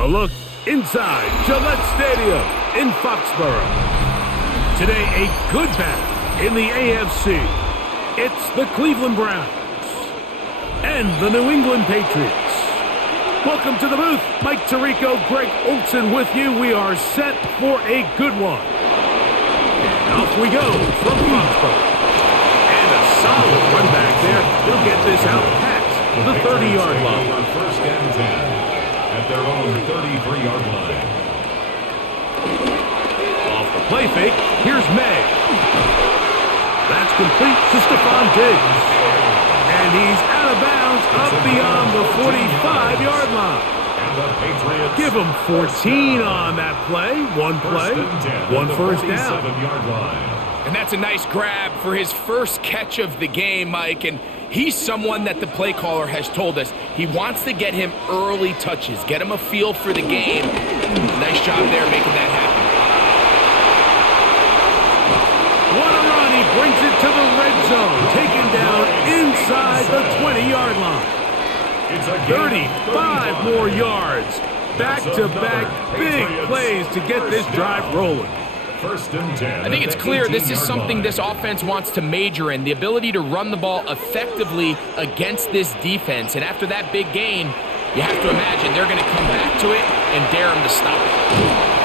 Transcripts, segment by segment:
A look inside Gillette Stadium in Foxborough. Today, a good battle in the AFC. It's the Cleveland Browns and the New England Patriots. Welcome to the booth. Mike Tirico, Greg Olson with you. We are set for a good one. And off we go from Foxborough. And a solid run back there. He'll get this out past the 30-yard line. First and 10 at their own 33-yard line. Off the play fake, here's May. That's complete to Stephon Diggs. And he's out of bounds up beyond the 45-yard line. And the Patriots give him 14 on that play. One play, one first down. And that's a nice grab for his first catch of the game, Mike. And he's someone that the play caller has told us he wants to get him early touches, get him a feel for the game. Nice job there making that happen. What a run. He brings it to the red zone. Taken down inside the 20-yard line. 35 more yards. Back-to-back big plays to get this drive rolling. First and 10. I think it's clear this is something this offense wants to major in, the ability to run the ball effectively against this defense. And after that big gain, you have to imagine they're going to come back to it and dare him to stop it.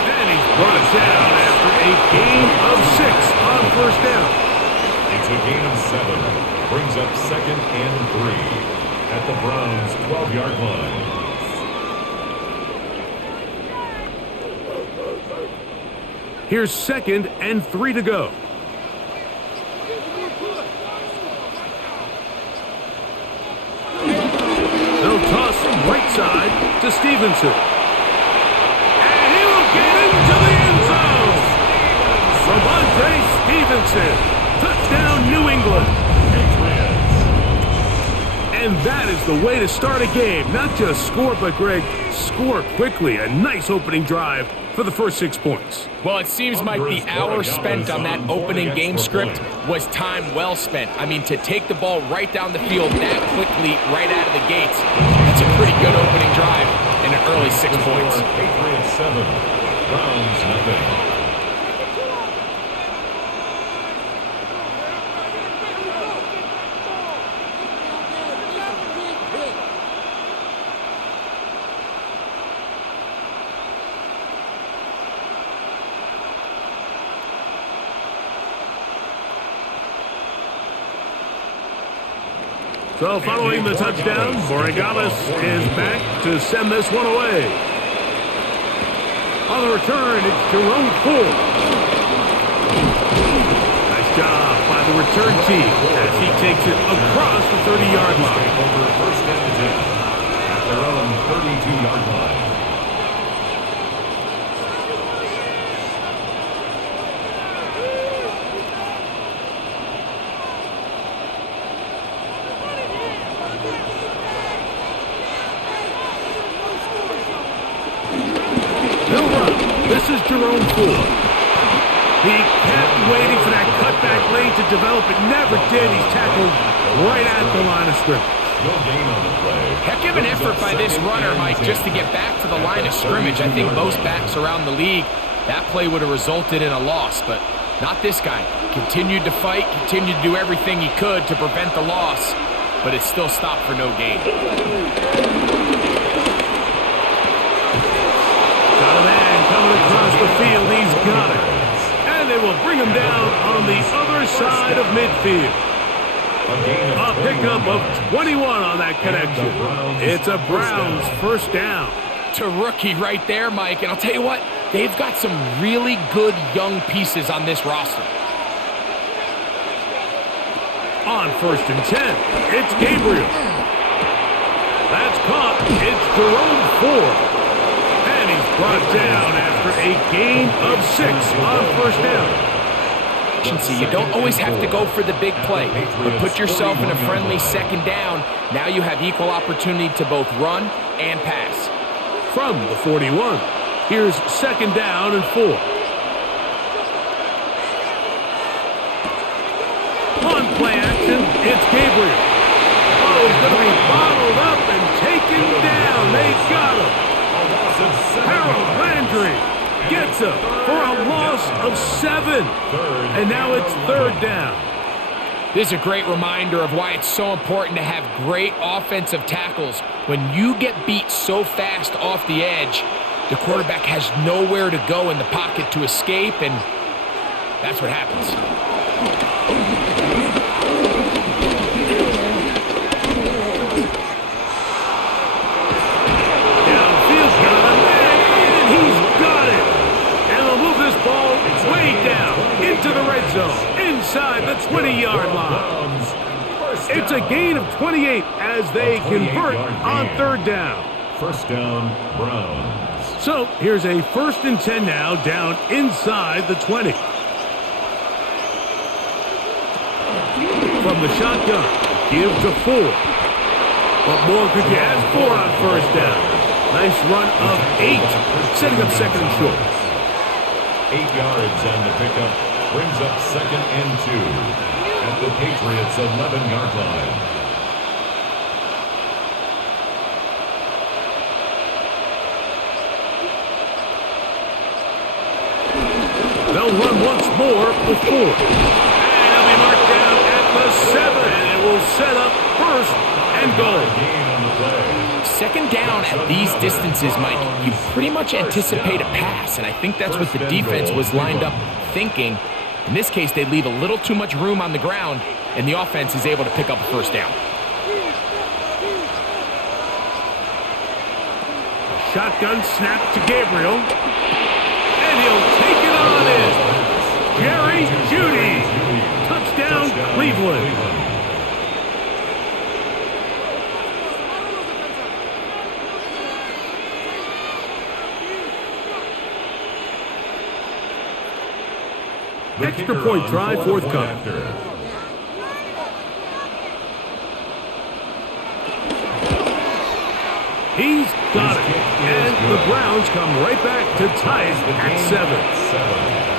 And he's brought down after a gain of 6 on first down. It's a gain of 7. Brings up second and 3 at the Browns' 12-yard line. Here's second and 3 to go. They'll toss right side to Stevenson. And he will get into the end zone. Ramondre Stevenson. Touchdown, New England. And that is the way to start a game. Not just score, but, Greg, score quickly. A nice opening drive for the first 6 points. Well, it seems like the hour spent on that opening game script was time well spent. I mean, to take the ball right down the field that quickly, right out of the gates, that's a pretty good opening drive and an early 6 points. Patriots 7, Browns nothing. So following the touchdown, Borregales is back to send this one away. On the return, it's Jerome Ford. Nice job by the return team as he takes it across the 30-yard line. Over first and 10 at their own 32-yard line. This is Jerome Ford. He kept waiting for that cutback lane to develop. It never did. He's tackled right at the line of scrimmage. No gain on the play. Heck of an effort by this runner, Mike, just to get back to the line of scrimmage. I think most backs around the league, that play would have resulted in a loss, but not this guy. Continued to fight, continued to do everything he could to prevent the loss, but it still stopped for no gain. Across the field, he's got it. And they will bring him down on the other side of midfield. A pickup of 21 on that connection. It's a Browns first down. To rookie right there, Mike. And I'll tell you what, they've got some really good young pieces on this roster. On first and 10, it's Gabriel. That's caught. It's Jerome Ford. And he's brought down after a gain of 6 on first down. You don't always have to go for the big play, but put yourself in a friendly second down. Now you have equal opportunity to both run and pass. From the 41, here's second down and 4. On play action, it's Gabriel. Oh, he's going to be bottled up and taken down. They got him. A loss of screen. Gets him for a loss of 7. And now it's 3rd down. This is a great reminder of why it's so important to have great offensive tackles. When you get beat so fast off the edge, the quarterback has nowhere to go in the pocket to escape, and that's what happens. Downfield, got a man, and he's got it. And they'll move this ball way down into the red zone, inside the 20-yard line. It's a gain of 28 as they convert on 3rd down. 1st down, Browns. So here's a 1st and 10 now, down inside the 20. From the shotgun, give to Ford. What more could you ask for on 1st down? Nice run of 8, setting up 2nd and short. 8 yards on the pickup, brings up 2nd and 2 at the Patriots' 11-yard line. They'll run once more before. And it'll be marked down at the 7. And it will set up 1st and goal. 2nd down at these distances, Mike, you pretty much anticipate a pass, and I think that's what the defense was lined up thinking. In this case, they leave a little too much room on the ground, and the offense is able to pick up a 1st down. Shotgun snap to Gabriel. And he'll take it on in. Jerry Jeudy. Touchdown, Cleveland. Extra point try forthcoming. He's got it. And the Browns come right back to tie it at 7.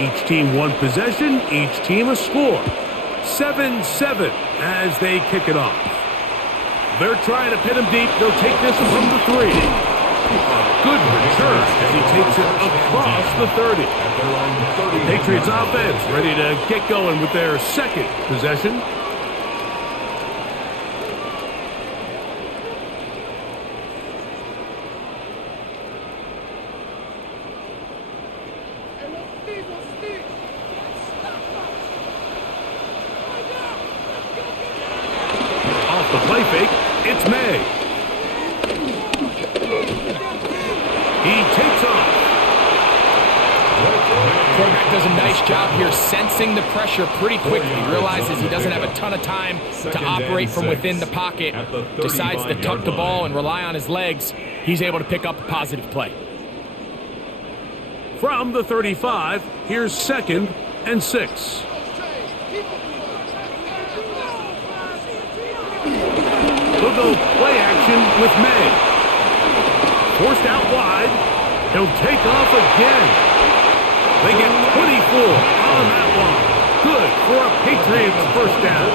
Each team one possession, each team a score. 7-7 as they kick it off. They're trying to pin him deep. They'll take this from the 3. A good return as he takes it across the 30. The Patriots offense ready to get going with their 2nd possession. The play fake, it's May. He takes off. Quarterback does a nice job here sensing the pressure pretty quickly. Realizes he doesn't have a ton of time to operate from within the pocket. Decides to tuck the ball and rely on his legs. He's able to pick up a positive play. From the 35, here's 2nd and 6. We'll go play action with May. Forced out wide. He'll take off again. They get 24 on that one. Good for a Patriots 1st down.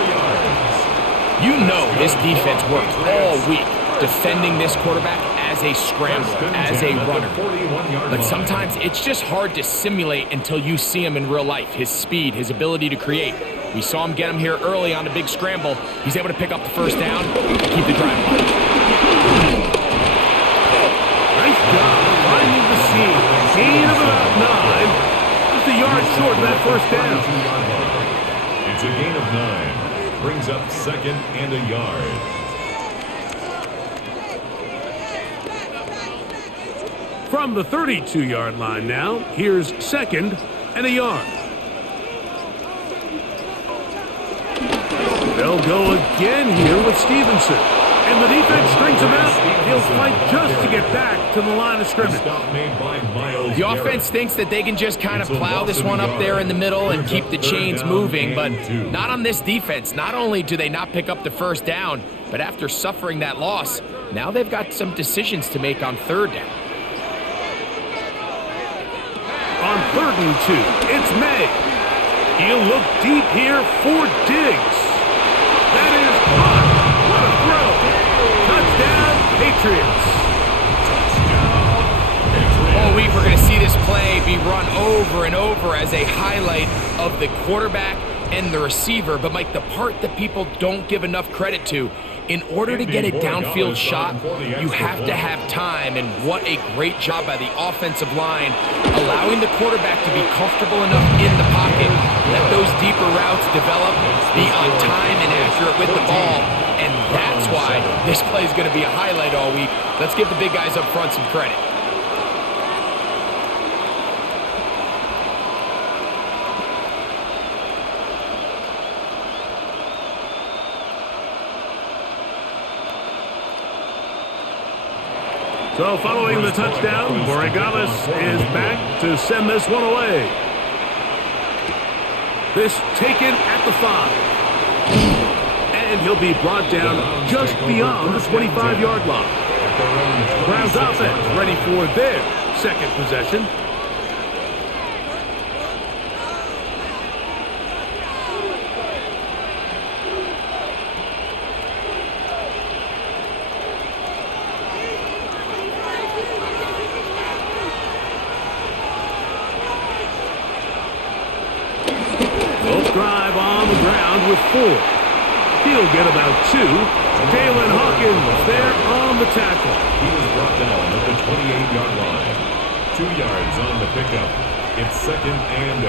You know this defense worked all week defending this quarterback as a scrambler, as a runner. But sometimes it's just hard to simulate until you see him in real life. His speed, his ability to create. We saw him get him here early on a big scramble. He's able to pick up the 1st down and keep the drive alive. Nice job finding the seam. Gain of about 9. Just a yard short of that 1st down. It's a gain of 9. Brings up 2nd and a yard. From the 32-yard line now, here's 2nd and a yard. They'll go again here with Stevenson. And the defense strings him out. He'll fight just to get back to the line of scrimmage. The offense thinks that they can just kind of plow this one up there in the middle and keep the chains moving, but not on this defense. Not only do they not pick up the first down, but after suffering that loss, now they've got some decisions to make on third down. On 3rd and 2, it's May. He'll look deep here for Diggs. That is caught. What a throw. Touchdown, Patriots. All week we're going to see this play be run over and over as a highlight of the quarterback and the receiver. But, Mike, the part that people don't give enough credit to, in order to get a downfield shot, you have to have time, and what a great job by the offensive line, allowing the quarterback to be comfortable enough in the pocket, let those deeper routes develop, be on time and accurate with the ball, and that's why this play is going to be a highlight all week. Let's give the big guys up front some credit. So following the touchdown, Borregales is back to send this one away. This taken at the 5. And he'll be brought down just beyond the 25-yard line. Browns offense ready for their second possession. Drive on the ground with 4. He'll get about 2. Jalen Hawkins there on the tackle. He was brought down at the 28-yard line. 2 yards on the pickup. It's 2nd and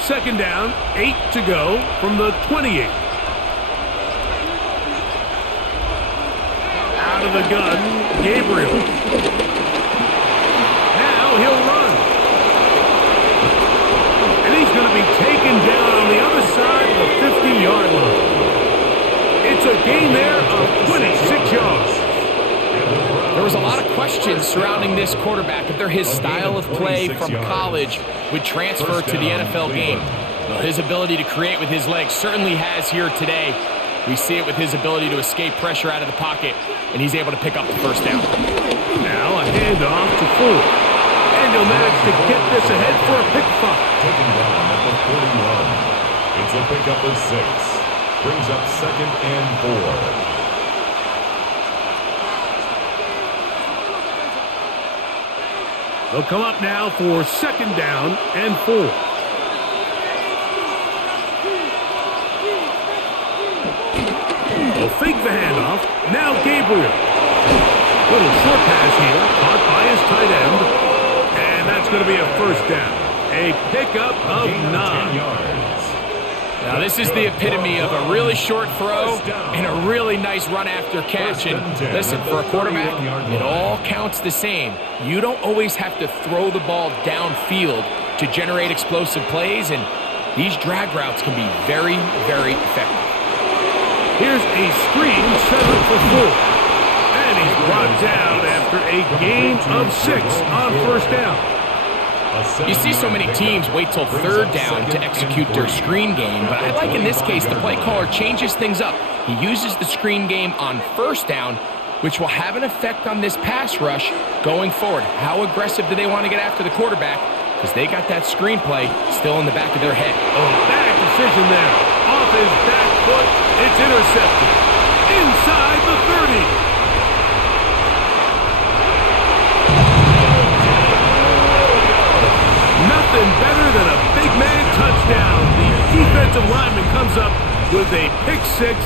8. Second down, 8 to go from the 28. Out of the gun, Gabriel. He'll run. And he's going to be taken down on the other side of the 50-yard line. It's a gain there of 26 yards. There was a lot of questions surrounding this quarterback, if his style of play from college would transfer to the NFL game. Well, his ability to create with his legs certainly has here today. We see it with his ability to escape pressure out of the pocket, and he's able to pick up the first down. Now a handoff to Ford. And he'll manage to get this ahead for a pick 5. Taken down at the 41. It's a pickup of 6. Brings up 2nd and 4. They'll come up now for 2nd down and 4. They'll fake the handoff. Now Gabriel. Little short pass here, caught by his tight end. And that's going to be a first down. A pickup of 9 yards. Now this is the epitome of a really short throw and a really nice run after catch. And listen, for a quarterback, it all counts the same. You don't always have to throw the ball downfield to generate explosive plays, and these drag routes can be very, very effective. Here's a screen set up for 4. And he's brought down after a gain of 6 on first down. You see so many teams wait till third down to execute their screen game, but I like in this case the play caller changes things up. He uses the screen game on first down, which will have an effect on this pass rush going forward. How aggressive do they want to get after the quarterback? Because they got that screen play still in the back of their head. Oh, bad decision there. Off his back foot, it's intercepted. Inside the 30. Nothing better than a big man touchdown. The defensive lineman comes up with a pick 6.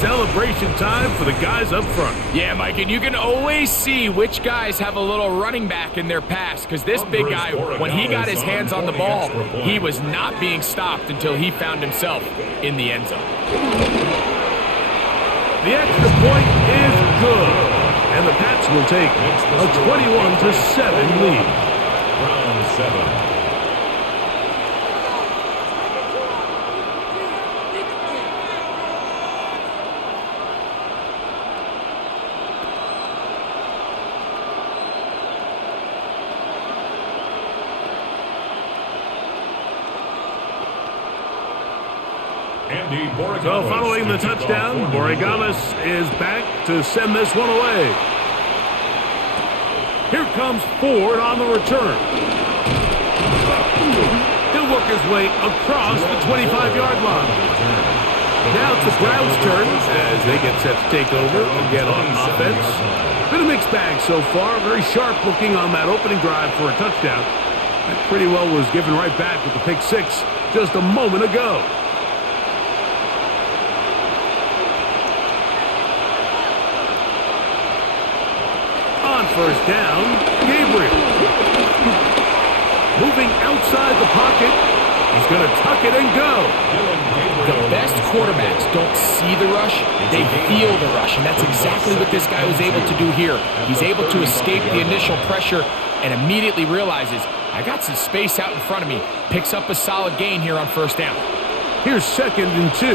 Celebration time for the guys up front. Yeah, Mike, and you can always see which guys have a little running back in their pass, because this big guy, when he got his hands on the ball, he was not being stopped until he found himself in the end zone. The extra point is good, and the Pats will take a 21-7 lead. Round 7. So following the touchdown, Borregamas is back to send this one away. Here comes Ford on the return. He'll work his way across the 25-yard line. Now it's the Browns' turn as they get set to take over again on offense. Been a mixed bag so far. Very sharp looking on that opening drive for a touchdown. That pretty well was given right back with the pick six just a moment ago. On first down, Gabriel. Moving outside the pocket. He's going to tuck it and go. The best quarterbacks don't see the rush, they feel the rush, and that's exactly what this guy was able to do here. He's able to escape the initial pressure and immediately realizes, I got some space out in front of me. Picks up a solid gain here on first down. Here's 2nd and 2.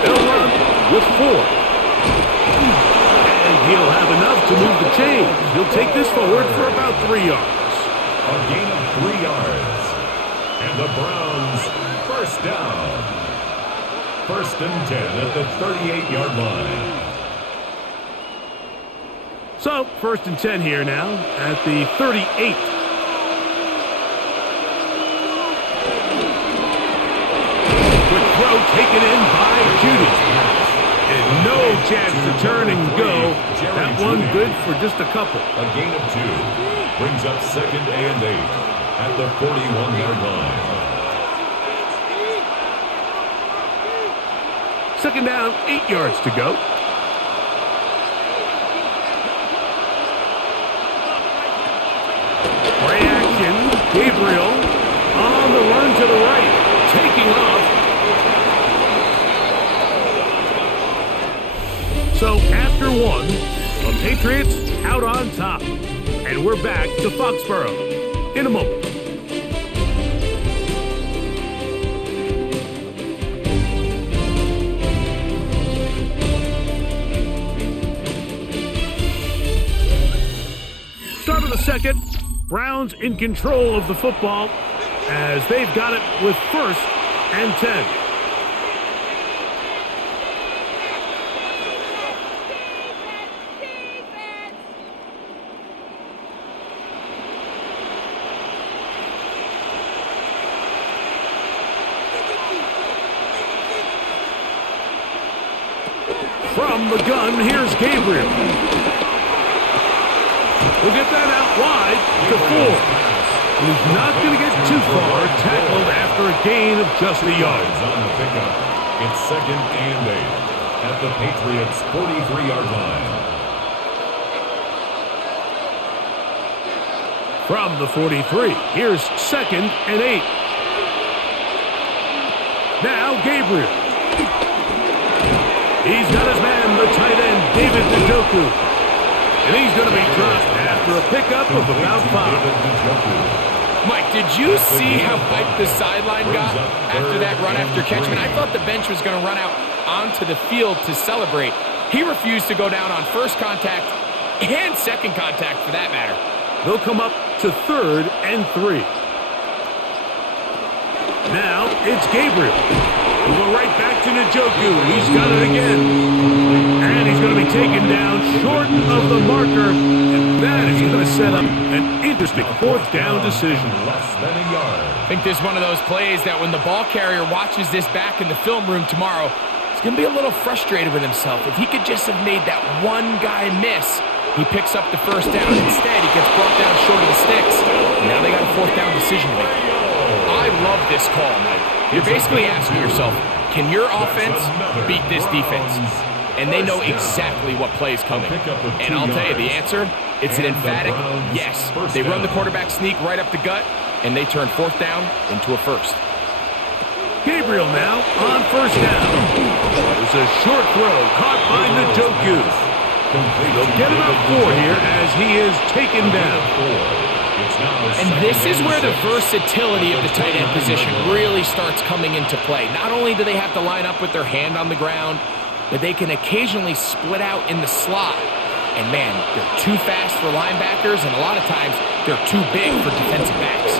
They'll run with 4. And he'll have enough to move the chains. He'll take this forward for about 3 yards. A gain of 3 yards. And the Browns, first down. 1st and 10 at the 38-yard line. So, 1st and 10 here now at the 38. Quick throw taken in by Judy. And no chance to turn and go. That one good for just a couple. A gain of 2 brings up 2nd and 8 at the 41-yard line. 2nd down, 8 yards to go. Play action, Gabriel on the run to the right, taking off. So after one, the Patriots out on top. And we're back to Foxborough in a moment. Start of the second. Browns in control of the football as they've got it with 1st and 10. From the gun, here's Gabriel. He'll get that out wide to Ford. He's not going to get too far, tackled after a gain of just a yard. On the pickup, it's 2nd and 8 at the Patriots' 43-yard line. From the 43, here's 2nd and 8. Now Gabriel. He's got his man, the tight end, David Njoku. And he's going to be dropped after a pickup of about 5. Mike, did you see how hyped the sideline got after that run after catch? I mean, I thought the bench was going to run out onto the field to celebrate. He refused to go down on first contact and second contact for that matter. They'll come up to 3rd and 3. Now it's Gabriel. We'll go right back to Njoku. He's got it again. And he's going to be taken down short of the marker. And that is going to set up an interesting 4th down decision. Less than a yard. I think this is one of those plays that when the ball carrier watches this back in the film room tomorrow, he's going to be a little frustrated with himself. If he could just have made that one guy miss, he picks up the first down. Instead, he gets brought down short of the sticks. And now they got a 4th down decision to make. I love this call, Mike. You're basically asking yourself, can your offense beat this defense? And they know exactly what play is coming. And I'll tell you the answer, it's an emphatic yes. They run the quarterback sneak right up the gut, and they turn 4th down into a 1st. Gabriel now on 1st down. There's a short throw caught by Njoku. They'll get about 4 here as he is taken down. And this is where the versatility of the tight end position really starts coming into play. Not only do they have to line up with their hand on the ground, but they can occasionally split out in the slot. And man, they're too fast for linebackers, and a lot of times they're too big for defensive backs.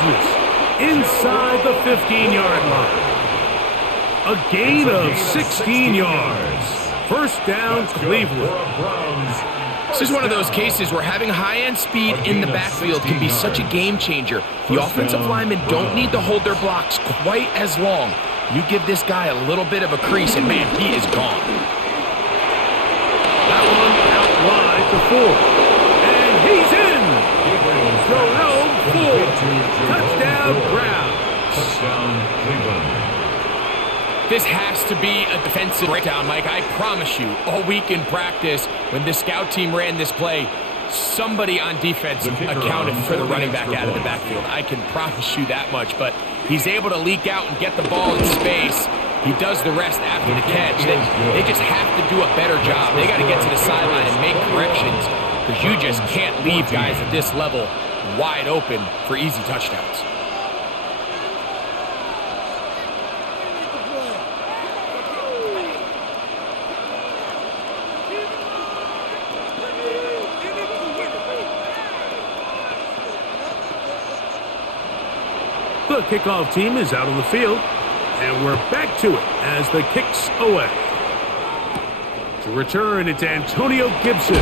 business inside the 15-yard line. A gain of 16 yards. First down, Cleveland. This is one of those cases where having high-end speed in the backfield can be such a game changer. The offensive linemen don't need to hold their blocks quite as long. You give this guy a little bit of a crease, and man, he is gone. That one out wide to 4. And he's in. Throw home, 4. Touchdown, Browns. Touchdown, Cleveland. This has to be a defensive breakdown, Mike. I promise you, all week in practice, when the scout team ran this play, somebody on defense accounted for the running back out of the backfield. I can promise you that much, but he's able to leak out and get the ball in space. He does the rest after the catch. They just have to do a better job. They got to get to the sideline and make corrections, because you just can't leave guys at this level wide open for easy touchdowns. The kickoff team is out on the field, and we're back to it as the kick's away. To return, it's Antonio Gibson.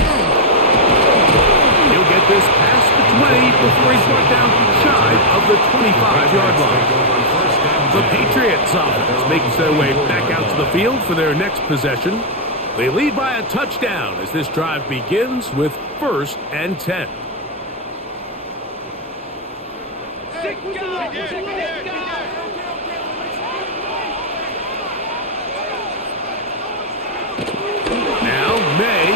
He'll get this past the 20 before he's brought down shy of the 25-yard line. The Patriots offense makes their way back out to the field for their next possession. They lead by a touchdown as this drive begins with 1st and 10. Now May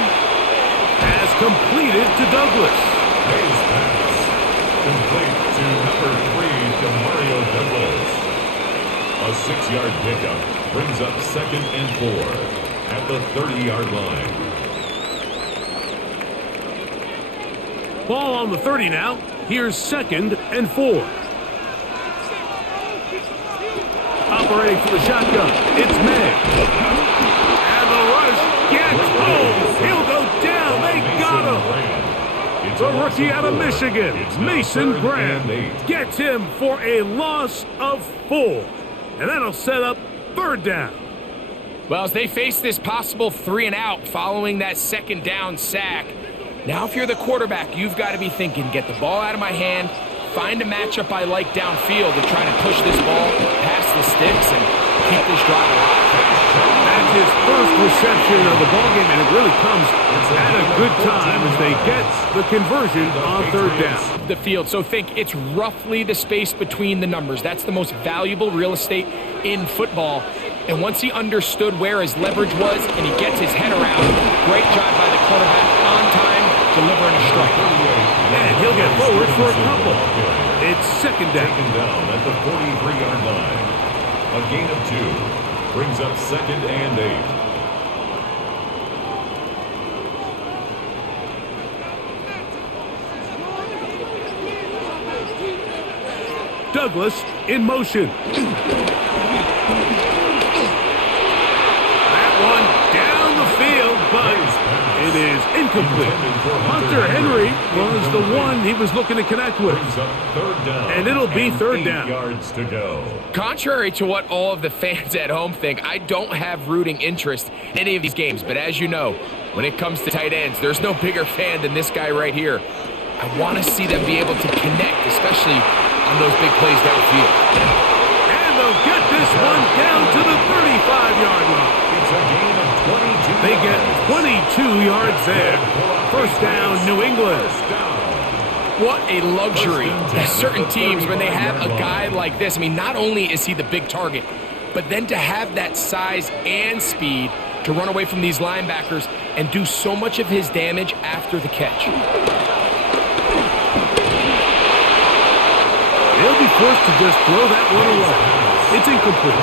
has completed to Douglas. May's pass complete to number 3, Mario Douglas. A 6-yard pickup brings up 2nd and 4 at the 30-yard line. Ball on the 30 now. Here's 2nd and 4. Operating for the shotgun, it's May. And the rush gets home. He'll go down. They got him. The rookie out of Michigan, Mason Graham, gets him for a loss of 4. And that'll set up 3rd down. Well, as they face this possible 3 and out following that 2nd down sack, now if you're the quarterback, you've got to be thinking, get the ball out of my hand, find a matchup I like downfield to try to push this ball past the sticks and keep this drive alive. That's his first reception of the ballgame, and it really comes at a good time as they get the conversion on 3rd down. The field, so think it's roughly the space between the numbers. That's the most valuable real estate in football. And once he understood where his leverage was and he gets his head around, great job by the quarterback on time, delivering a strike. And he'll get forward for a couple. It's 2nd down. Taken down at the 43-yard line. A gain of 2 brings up 2nd and 8. Douglas in motion. That one down the field, but it is incomplete. Hunter Henry was the one he was looking to connect with. And it'll be 3rd down. 8 yards to go. Contrary to what all of the fans at home think, I don't have rooting interest in any of these games. But as you know, when it comes to tight ends, there's no bigger fan than this guy right here. I want to see them be able to connect, especially on those big plays downfield. And they'll get this one down to the 35-yard line. It's a gain of 22. They get 22 yards there. 1st down, New England. What a luxury. There's certain teams, when they have a guy like this, I mean, not only is he the big target, but then to have that size and speed to run away from these linebackers and do so much of his damage after the catch. They'll be forced to just throw that one away. It's incomplete.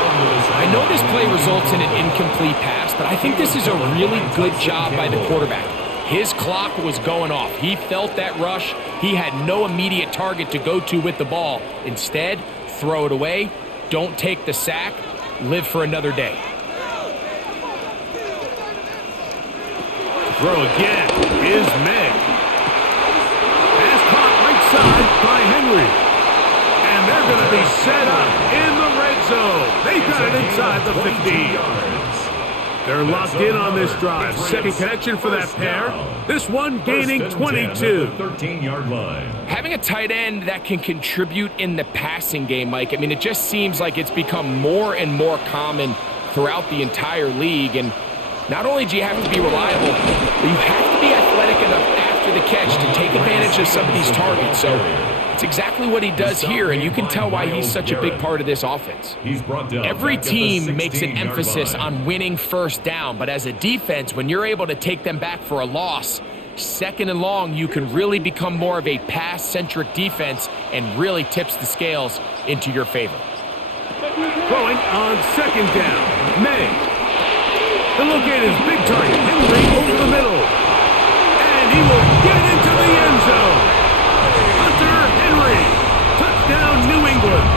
I know this play results in an incomplete pass, but I think this is a really good job by the quarterback. His clock was going off. He felt that rush. He had no immediate target to go to with the ball. Instead, throw it away. Don't take the sack. Live for another day. Throw again is May. Pass caught right side by Henry. And inside the 50. They're locked in on this drive. Second connection for that pair. This one gaining 22. 13-yard line. Having a tight end that can contribute in the passing game, Mike, I mean, it just seems like it's become more and more common throughout the entire league. And not only do you have to be reliable, but you have to be athletic enough after the catch to take advantage of some of these targets. So it's exactly what he does here, and you can tell why he's such a big part of this offense. Every team makes an emphasis on winning first down, but as a defense, when you're able to take them back for a loss, second and long, you can really become more of a pass-centric defense and really tips the scales into your favor. Throwing on second down, May. He'll locate his big target, Henry, over the middle. And he will get into the end zone. Hunter Henry, touchdown New England.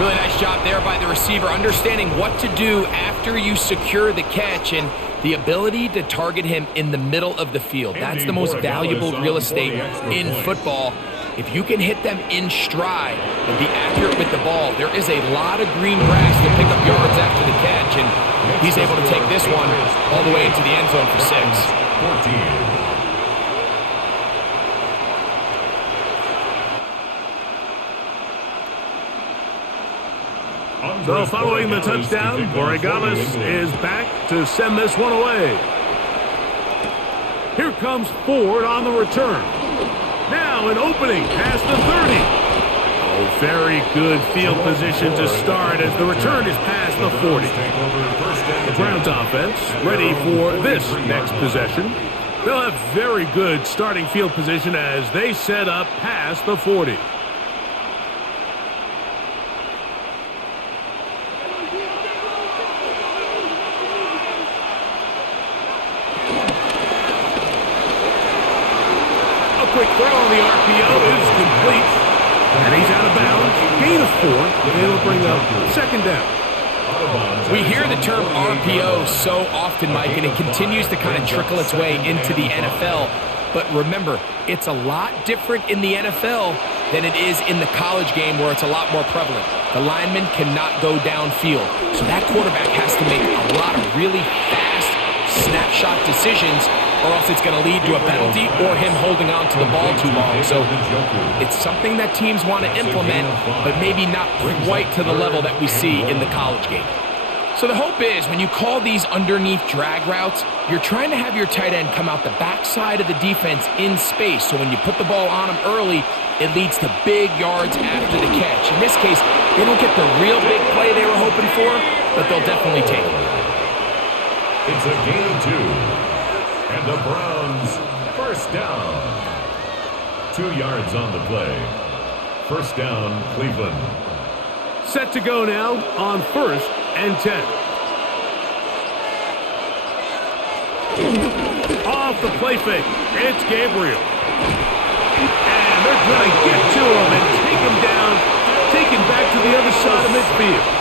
Really nice job there by the receiver, understanding what to do after you secure the catch and the ability to target him in the middle of the field. That's the most valuable real estate in football. If you can hit them in stride and be accurate with the ball, there is a lot of green grass to pick up yards after the catch, and he's able to take this one all the way into the end zone for 6. 14. So following the touchdown, Borregales is back to send this one away. Here comes Ford on the return. Now an opening past the 30. Oh, very good field position to start as the return is past the 40. The Browns offense ready for this next possession. They'll have very good starting field position as they set up past the 40. Quick throw on the RPO is complete. And he's out of bounds. Gain of 4. And it'll bring up second down. We hear the term RPO so often, Mike, and it continues to kind of trickle its way into the NFL. But remember, it's a lot different in the NFL than it is in the college game where it's a lot more prevalent. The lineman cannot go downfield. So that quarterback has to make a lot of really fast snapshot decisions, or else it's going to lead to a penalty or him holding on to the ball too long. So it's something that teams want to implement, but maybe not quite to the level that we see in the college game. So the hope is when you call these underneath drag routes, you're trying to have your tight end come out the backside of the defense in space. So when you put the ball on him early, it leads to big yards after the catch. In this case, they don't get the real big play they were hoping for, but they'll definitely take it. It's a gain of 2. And the Browns, first down. 2 yards on the play. First down, Cleveland. Set to go now on 1st and 10. Off the play fake, it's Gabriel. And they're going to get to him and take him down, take him back to the other side of midfield.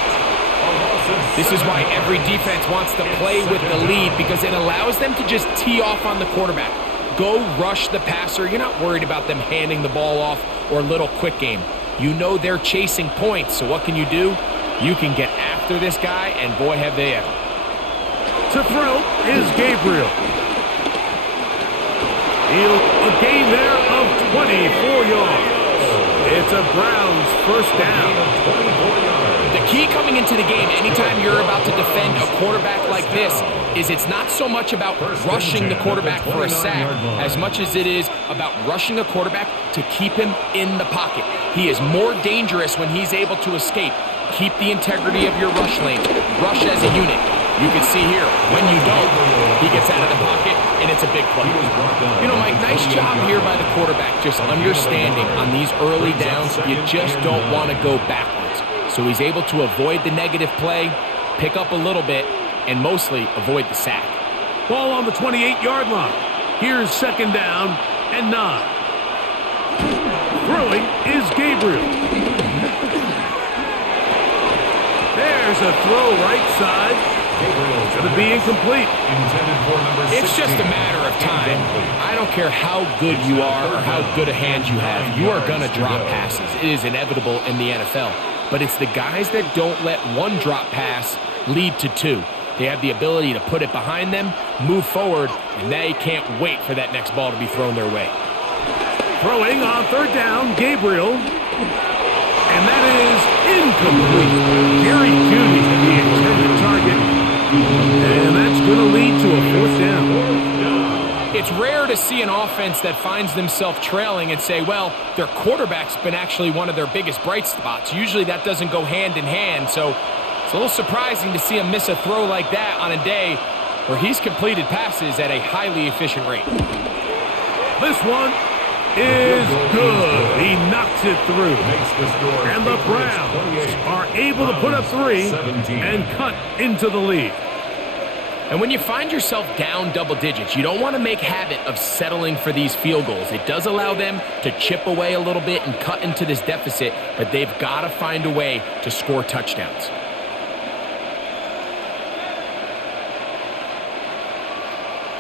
This is why every defense wants to play with the lead, because it allows them to just tee off on the quarterback. Go rush the passer. You're not worried about them handing the ball off or a little quick game. You know they're chasing points, so what can you do? You can get after this guy, and boy, have they ever. To throw is Gabriel. A gain there of 24 yards. It's a Browns first down. The key coming into the game, anytime you're about to defend a quarterback like this, is it's not so much about rushing the quarterback for a sack as much as it is about rushing a quarterback to keep him in the pocket. He is more dangerous when he's able to escape. Keep the integrity of your rush lane. Rush as a unit. You can see here, when you don't, he gets out of the pocket, and it's a big play. You know, Mike, nice job here by the quarterback, just understanding on these early downs, you just don't want to go backwards. So he's able to avoid the negative play, pick up a little bit, and mostly avoid the sack. Ball on the 28-yard line. Here's second down and 9. Throwing is Gabriel. There's a throw right side. It's going to be incomplete. It's just a matter of time. I don't care how good you are or how good a hand you have. You are going to drop passes. It is inevitable in the NFL. but it's the guys that don't let one drop pass lead to two. They have the ability to put it behind them, move forward, and they can't wait for that next ball to be thrown their way. Throwing on third down, Gabriel. And that is incomplete. Jerry Jeudy, the intended target. And that's going to lead to a fourth down. It's rare to see an offense that finds themselves trailing and say, well, their quarterback's been actually one of their biggest bright spots. Usually that doesn't go hand in hand, so it's a little surprising to see him miss a throw like that on a day where he's completed passes at a highly efficient rate. This one is good. He knocks it through. And the Browns are able to put up 3 and cut into the lead. And when you find yourself down double digits, you don't want to make habit of settling for these field goals. It does allow them to chip away a little bit and cut into this deficit, but they've got to find a way to score touchdowns.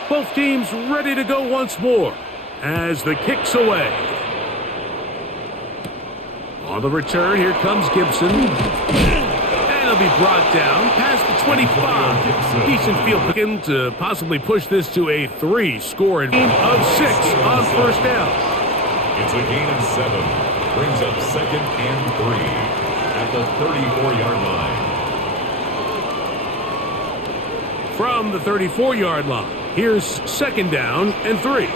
Both teams ready to go once more as the kick's away. On the return, here comes Gibson. And he'll be brought down past the 25. Decent field picking to possibly push this to a 3-score game of 6 on first down. It's a gain of 7. Brings up 2nd and 3 at the 34-yard line. From the 34-yard line, here's 2nd down and 3.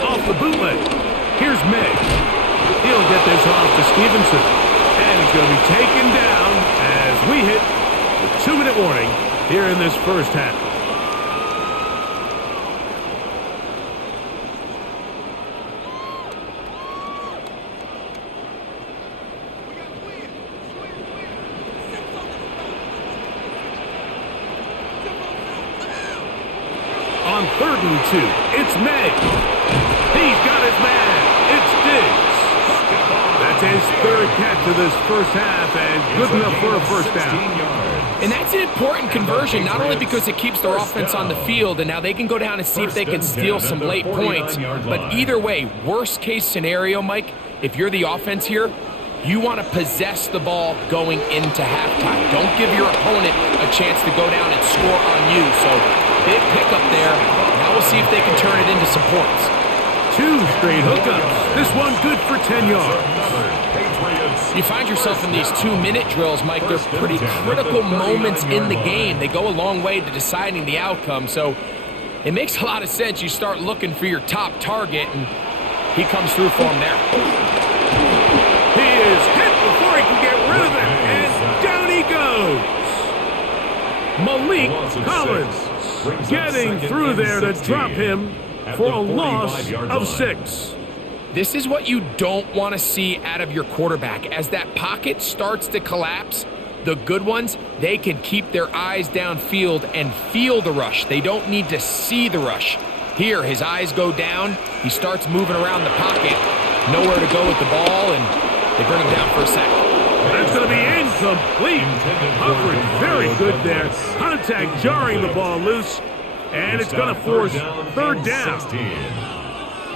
Off the bootleg. Here's Meg. He'll get this off to Stevenson. And he's going to be taken down as we hit the 2-minute warning here in this first half. On 3rd and 2, it's Meg. He's got his man. It's Diggs. That's his 3rd catch of this first half and good enough for a first down. And that's an important conversion, not only because it keeps their offense on the field, and now they can go down and see if they can steal some late points, but either way, worst case scenario, Mike, if you're the offense here, you want to possess the ball going into halftime. Don't give your opponent a chance to go down and score on you. So big pickup there. Now we'll see if they can turn it into some points. 2 straight hookups. This one good for 10 yards. You find yourself in these 2-minute drills, Mike. They're pretty critical moments in the game. They go a long way to deciding the outcome. So it makes a lot of sense. You start looking for your top target, and he comes through for him there. He is hit before he can get rid of it, and down he goes. Malik Collins getting through there to drop him for a loss of 6. This is what you don't want to see out of your quarterback. As that pocket starts to collapse, the good ones, they can keep their eyes downfield and feel the rush. They don't need to see the rush. Here, his eyes go down. He starts moving around the pocket. Nowhere to go with the ball, and they bring him down for a sack. That's going to be incomplete. Coverage very good there. Contact jarring the ball loose, and it's going to force 3rd down.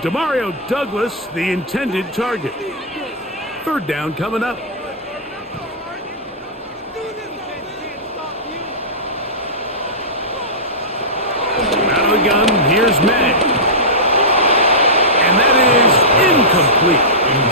Demario Douglas, the intended target. 3rd down coming up. Out of the gun, here's Meg. And that is incomplete.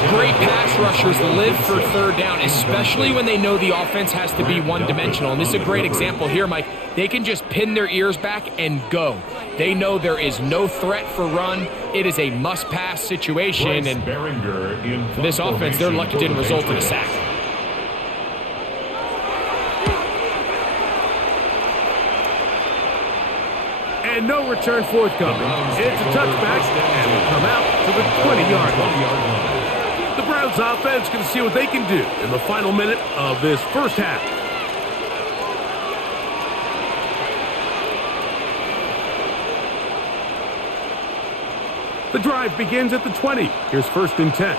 Great pass rushers live for 3rd down, especially when they know the offense has to be one-dimensional. And this is a great example here, Mike. They can just pin their ears back and go. They know there is no threat for run. It is a must-pass situation. And for this offense, they're lucky it didn't result in a sack. And no return forthcoming. It's a touchback, and will come out to the 20-yard line. The Browns offense can see what they can do in the final minute of this first half. The drive begins at the 20. Here's 1st and 10.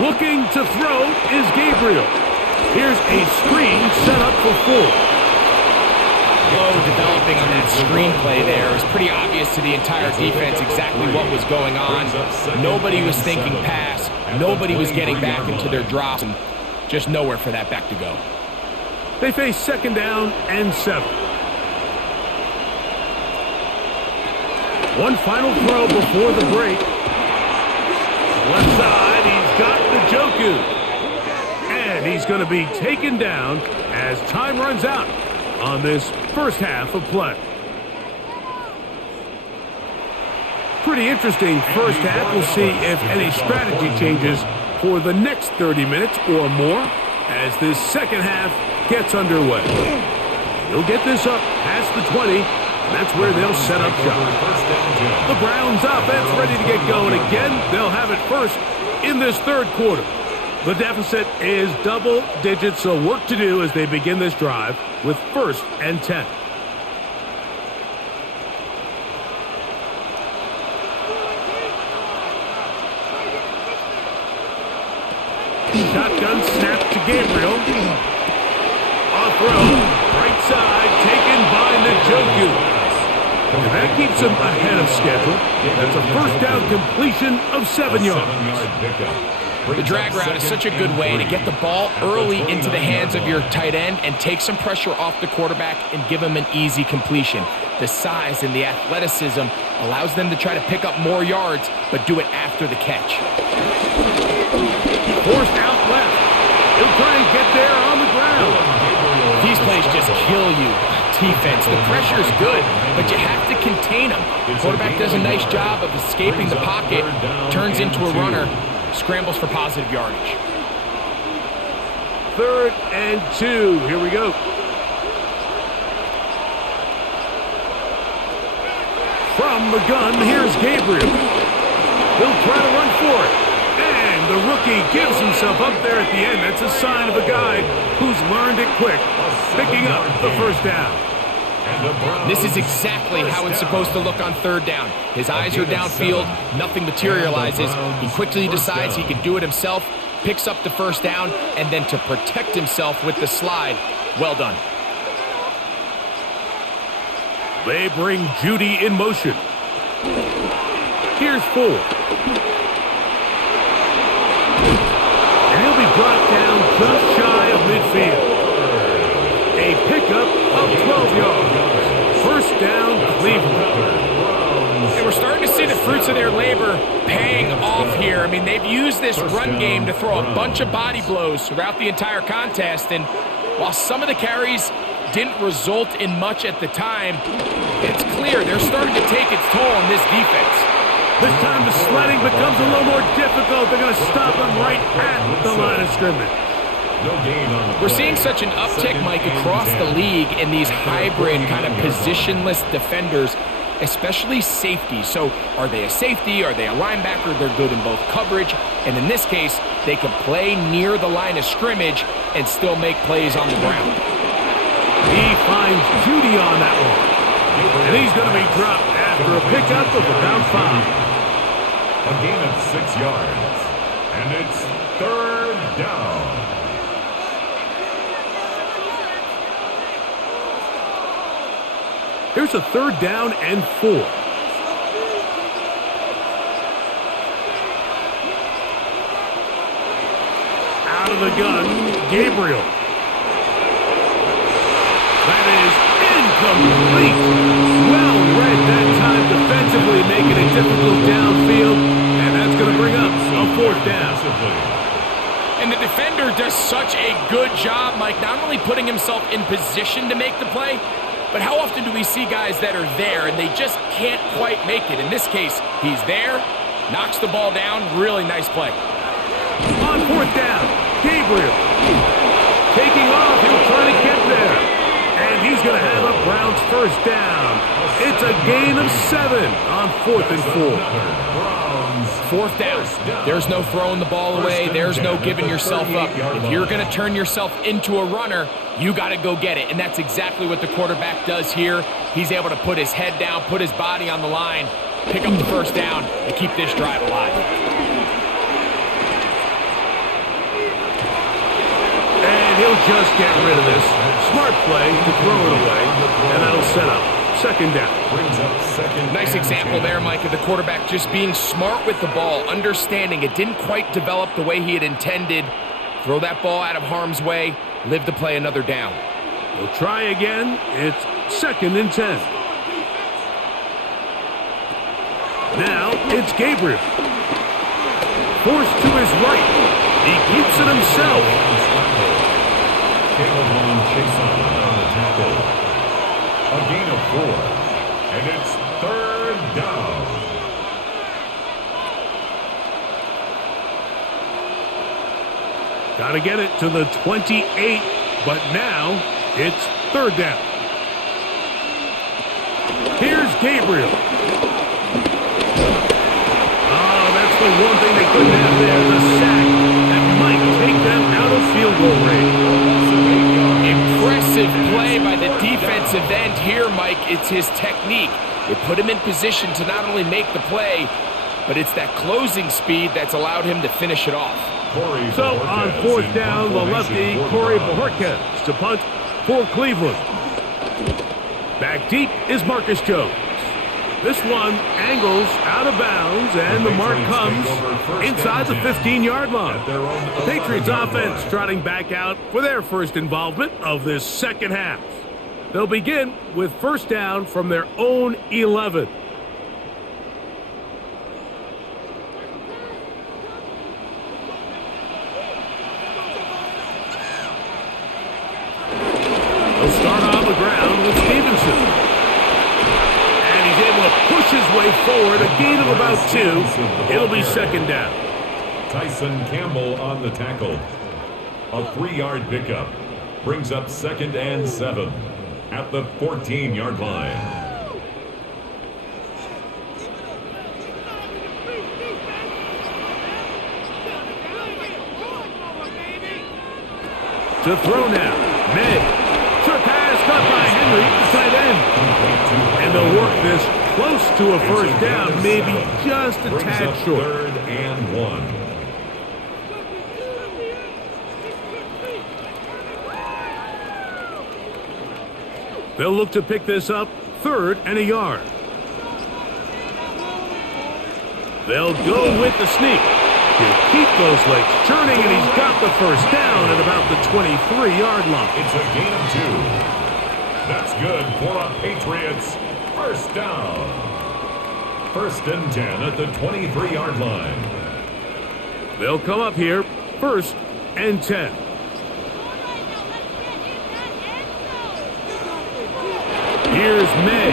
Looking to throw is Gabriel. Here's a screen set up for 4. flow developing on that screenplay there. It was pretty obvious to the entire defense exactly what was going on. Nobody was thinking pass. Nobody was getting back into their drops. And just nowhere for that back to go. They face 2nd down and 7. One final throw before the break. Left side, he's got Njoku. And he's going to be taken down as time runs out on this first half of play. Pretty interesting first half. We'll see if any strategy changes for the next 30 minutes or more as this second half gets underway. He'll get this up past the 20, and that's where they'll set up shop. The Browns offense ready to get going again. They'll have it first in this third quarter. The deficit is double digits, so work to do as they begin this drive with 1st and 10. Shotgun snap to Gabriel. Off road, right side, taken by Njoku. And that keeps him ahead of schedule. That's a first down completion of 7 yards. The drag route is such a good way to get the ball early into the hands of your tight end and take some pressure off the quarterback and give him an easy completion. The size and the athleticism allows them to try to pick up more yards, but do it after the catch. Forced out left. He'll try and get there on the ground. These plays just kill you. Defense, the pressure is good, but you have to contain them. Quarterback does a nice job of escaping the pocket, turns into a runner, scrambles for positive yardage. 3rd and 2. Here we go. From the gun, here's Gabriel. He'll try to run for it. And the rookie gives himself up there at the end. That's a sign of a guy who's learned it quick, picking up the first down. This is exactly how it's supposed to look on 3rd down. His eyes are downfield, nothing materializes. He quickly decides he can do it himself, picks up the first down, and then to protect himself with the slide. Well done. They bring Judy in motion. Here's Ford. And he'll be brought down just shy of midfield. A pickup of 12 yards. First down, Cleveland. And we're starting to see the fruits of their labor paying off here. I mean, they've used this run game to throw a bunch of body blows throughout the entire contest. And while some of the carries didn't result in much at the time, it's clear they're starting to take its toll on this defense. This time the sledding becomes a little more difficult. They're going to stop him right at the line of scrimmage. We're seeing such an uptick, Mike, across the league in these hybrid kind of positionless defenders, especially safety. So are they a safety? Are they a linebacker? They're good in both coverage. And in this case, they can play near the line of scrimmage and still make plays on the ground. He finds Judy on that one. And he's going to be dropped after a pickup of about 5. A gain of 6 yards. And it's 3rd down. Here's a 3rd down and 4. Out of the gun, Gabriel. That is incomplete. Well read that time defensively, making it difficult downfield, and that's going to bring up a 4th down. And the defender does such a good job, Mike, not only putting himself in position to make the play, but how often do we see guys that are there and they just can't quite make it? In this case, he's there, knocks the ball down, really nice play. On 4th down, Gabriel. Taking off, he'll try to get there. And he's going to have a Browns first down. It's a gain of 7 on 4th and 4. 4th down. There's no throwing the ball away. There's no giving yourself up. If you're going to turn yourself into a runner, you got to go get it. And that's exactly what the quarterback does here. He's able to put his head down, put his body on the line, pick up the first down, and keep this drive alive. And he'll just get rid of this. smart play to throw it away, and that'll set up second down. Brings up second. Nice example there, Mike, of the quarterback just being smart with the ball, understanding it didn't quite develop the way he had intended. Throw that ball out of harm's way, live to play another down. We'll try again. It's 2nd and 10. Now it's Gabriel. Forced to his right. He keeps it himself. On the tackle. A gain of 4. And it's 3rd down. Got to get it to the 28, but now it's 3rd down. Here's Gabriel. Oh, that's the one thing they couldn't have there, the sack that might take them out of field goal range. Impressive play by the defensive end here, Mike. It's his technique. It put him in position to not only make the play, but it's that closing speed that's allowed him to finish it off. So on 4th down, the lefty, Corey Bojorquez to punt for Cleveland. Back deep is Marcus Jones. This one angles out of bounds, and the mark comes inside the 15-yard line. The Patriots offense trotting back out for their first involvement of this second half. They'll begin with 1st down from their own 11. They'll start on the ground with Stevenson. And he's able to push his way forward, a gain of about 2. It'll be 2nd down. Tyson Campbell on the tackle. A 3-yard pickup. Brings up 2nd and 7 at the 14-yard line. To throw now. May. Short pass caught by Henry, the tight end. And they'll work this close to a 1st down, maybe just a tad short. 3rd and 1. They'll look to pick this up 3rd and a yard. They'll go with the sneak. He'll keep those legs churning, and he's got the 1st down at about the 23-yard line. It's a gain of 2. That's good for a Patriots 1st down. 1st and 10 at the 23-yard line. They'll come up here 1st and 10. Here's May.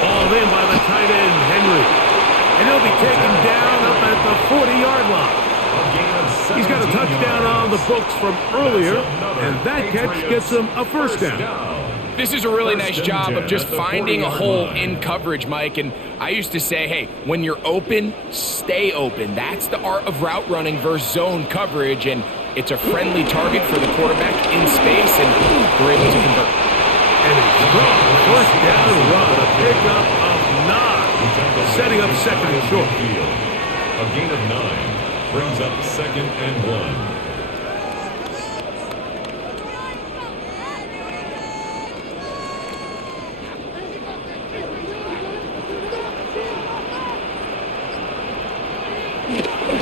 Hauled in by the tight end, Henry. And he'll be taken down up at the 40-yard line. He's got a touchdown on the books from earlier, and that catch gets him a 1st down. This is a really nice job of just finding a hole in coverage, Mike. And I used to say, hey, when you're open, stay open. That's the art of route running versus zone coverage, and it's a friendly target for the quarterback in space, and we're able to convert. And a strong 1st down run, a pickup of 9, setting up 2nd and short. A gain of 9 brings up 2nd and 1.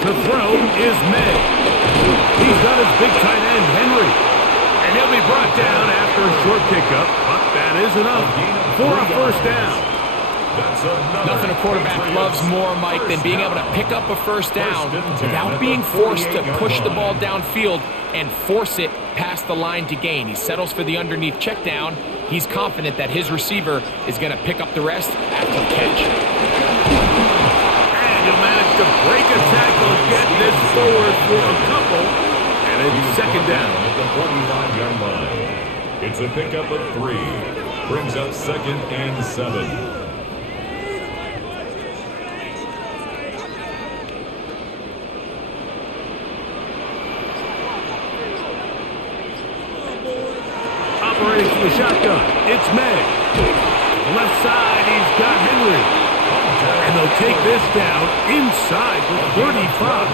The throw is May. He's got his big tight end, Henry. And he'll be brought down after a short pickup, but that is enough for a 1st down. Nothing a quarterback loves more, Mike, than being able to pick up a 1st down without being forced to push the ball downfield and force it past the line to gain. He settles for the underneath check down. He's confident that his receiver is going to pick up the rest after the catch. And he'll manage to break a tackle, get this forward for a couple, and it's 2nd down. At the 45-yard line. It's a pickup of 3. Brings up 2nd and 7. Operating from the shotgun, it's May. Left side, he's got Henry. And they'll take this down inside the 35.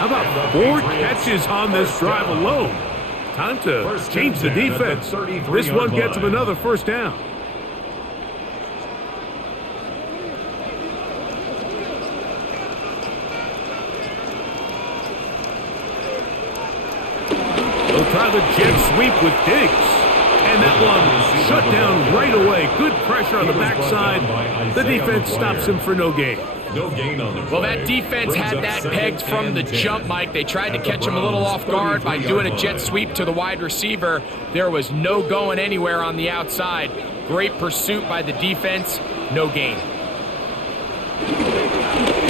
How about 4 catches on this drive alone? Time to First change the and 10 at the defense. 33-yard This one gets him line. another first down. They'll try the jet sweep with Diggs. And that one shut down right away. Good pressure on the backside. The defense stops him for no gain. No gain on the play. Well, that defense had that pegged from the jump, Mike. They tried to catch him a little off guard by doing a jet sweep to the wide receiver. There was no going anywhere on the outside. Great pursuit by the defense. No gain.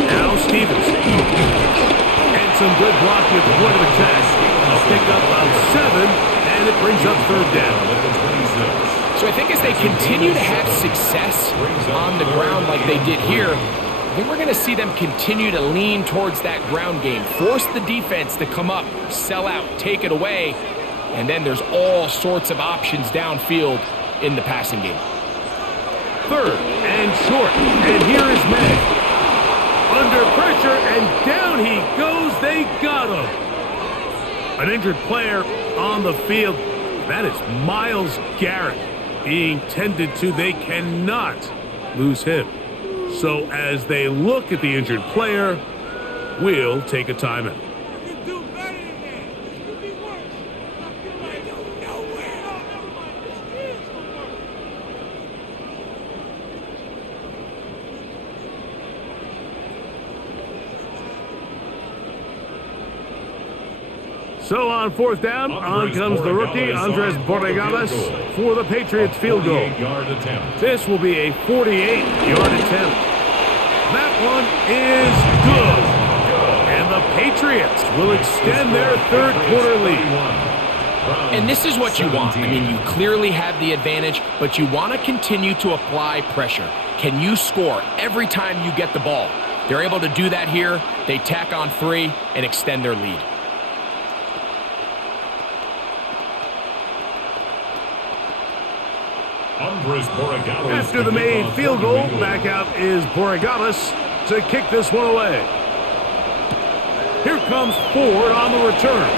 Now Stevens. And some good blocking at the point of attack. They'll pick up about 7, and it brings up third down. So I think as they continue to have success on the ground like they did here, I think we're going to see them continue to lean towards that ground game. Force the defense to come up, sell out, take it away, and then there's all sorts of options downfield in the passing game. Third and short, and here is May. Under pressure, and down he goes. They got him. An injured player on the field. That is Myles Garrett being tended to. They cannot lose him. So as they look at the injured player, we'll take a timeout. So on fourth down, on comes the rookie, Andres Borregales, for the Patriots field goal. This will be a 48-yard attempt. That one is good. And the Patriots will extend their third quarter lead. And this is what you want. I mean, you clearly have the advantage, but you want to continue to apply pressure. Can you score every time you get the ball? They're able to do that here. They tack on 3 and extend their lead. After the made field goal, back out is Borregales to kick this one away. Here comes Ford on the return.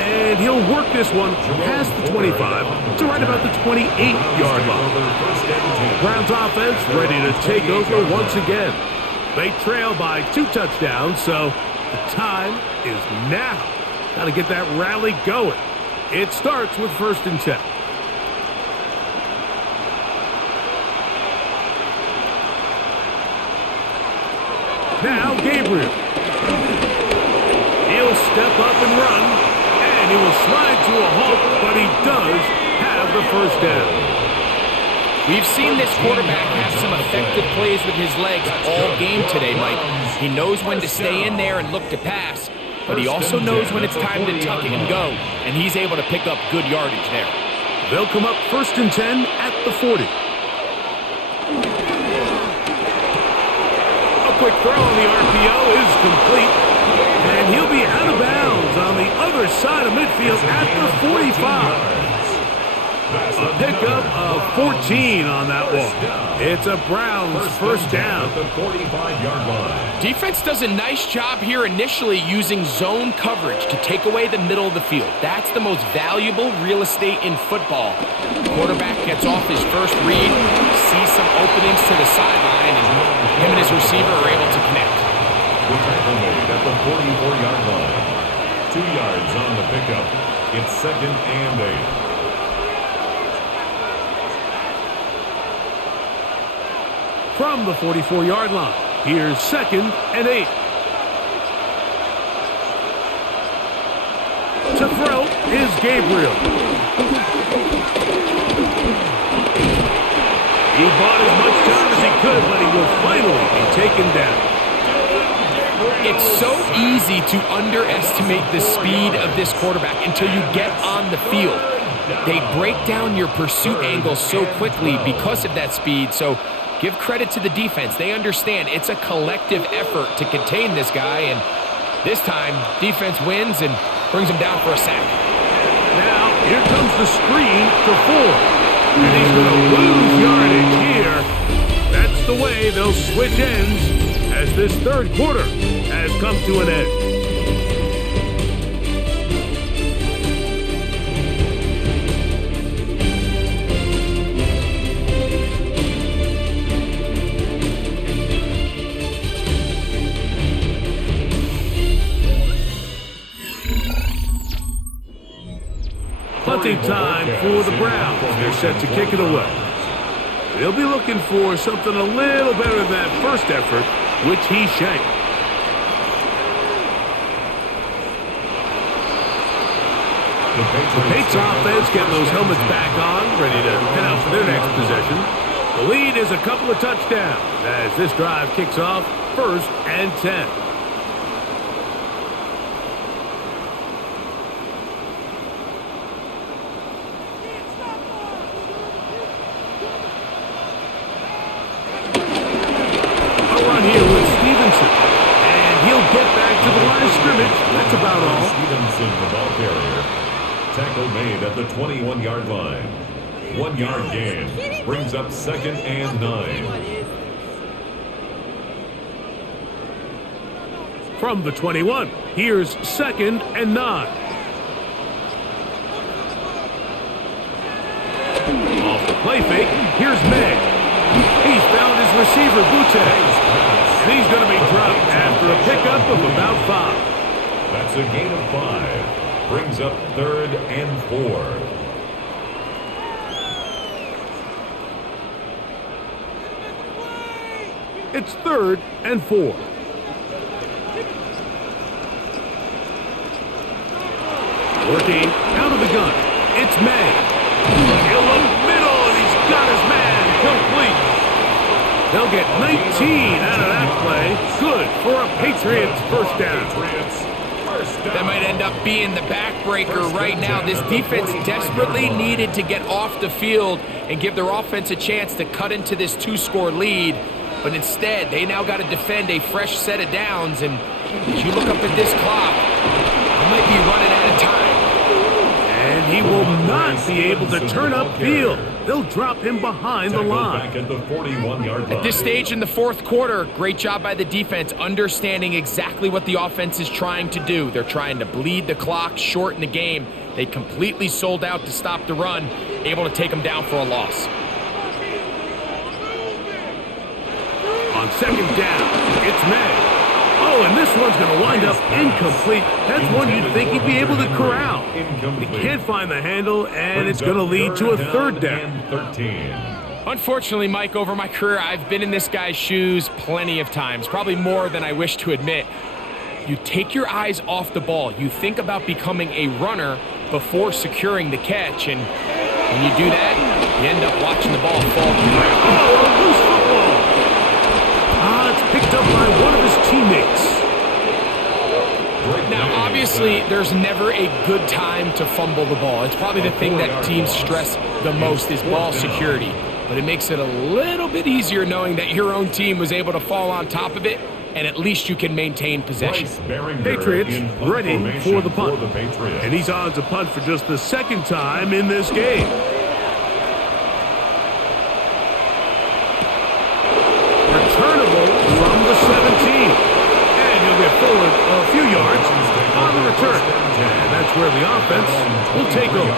And he'll work this one past the 25 to right about the 28-yard line. Browns offense ready to take over once again. They trail by 2 touchdowns, so the time is now. Got to get that rally going. It starts with 1st and 10. Now Gabriel. He'll step up and run, and he will slide to a halt, but he does have the first down. We've seen this quarterback have some effective plays with his legs all game today, Mike. He knows when to stay in there and look to pass, but he also knows when it's time to tuck it and go, and he's able to pick up good yardage there. They'll come up 1st and 10 at the 40. Quick throw on the RPO is complete, and he'll be out of bounds on the other side of midfield at the 45. A pickup of 14 on that one. It's a Browns first down. The 45-yard line. Defense does a nice job here initially using zone coverage to take away the middle of the field. That's the most valuable real estate in football. Quarterback gets off his first read, sees some openings to the sideline, and him and his receiver are able to connect. The tackle made at the 44-yard line. 2 yards on the pickup. It's 2nd and 8. From the 44-yard line, here's 2nd and 8. To throw is Gabriel. He bought as much time as he could, but he will finally be taken down. It's so easy to underestimate the speed of this quarterback until you get on the field. They break down your pursuit angle so quickly because of that speed, so give credit to the defense. They understand it's a collective effort to contain this guy, and this time, defense wins and brings him down for a sack. Now, here comes the screen to Ford. And he's going to lose yardage here. That's the way they'll switch ends as this third quarter has come to an end. punting time for the Browns. They're set to kick it away. They'll be looking for something a little better than that first effort, which he shanked. The Patriots offense getting those helmets back on, ready to head out for their next possession. The lead is a couple of touchdowns as this drive kicks off 1st and 10. That's about all. Stevenson, the ball carrier. Tackle made at the 21-yard line. 1 yard gain. Brings up 2nd and 9. From the 21, here's 2nd and 9. Off the play fake, here's May. He's found his receiver, Butte. And he's going to be dropped after a pickup of about 5. That's a gain of 5. Brings up 3rd and 4. It's 3rd and 4. Working out of the gun. It's May. He'll look middle, and he's got his man complete. They'll get 19 out of that play. Good for a Patriots first down. That might end up being the backbreaker right now. This defense desperately needed to get off the field and give their offense a chance to cut into this 2-score lead. But instead, they now got to defend a fresh set of downs. And as you look up at this clock, they might be running out of time. And he will not be able to turn upfield. They'll drop him behind the line. Back at the 41-yard line. At this stage in the 4th quarter, great job by the defense, understanding exactly what the offense is trying to do. They're trying to bleed the clock, shorten the game. They completely sold out to stop the run, able to take them down for a loss. On 2nd down, it's May. Oh, and this one's going to wind up incomplete. That's one you'd think he'd be able to corral. He can't find the handle, and it's going to lead to a 3rd down. 13. Unfortunately, Mike, over my career, I've been in this guy's shoes plenty of times, probably more than I wish to admit. You take your eyes off the ball. You think about becoming a runner before securing the catch, and when you do that, you end up watching the ball fall to the ground. Oh, a loose football. It's picked up by one of his teammates. Now, obviously, there's never a good time to fumble the ball. It's probably the thing that teams stress the most is ball security. But it makes it a little bit easier knowing that your own team was able to fall on top of it, and at least you can maintain possession. Patriots ready for the punt. And he's on to punt for just the 2nd time in this game. Returnable from the 17. And he'll get forward a few yards on the return. And that's where the offense will take over.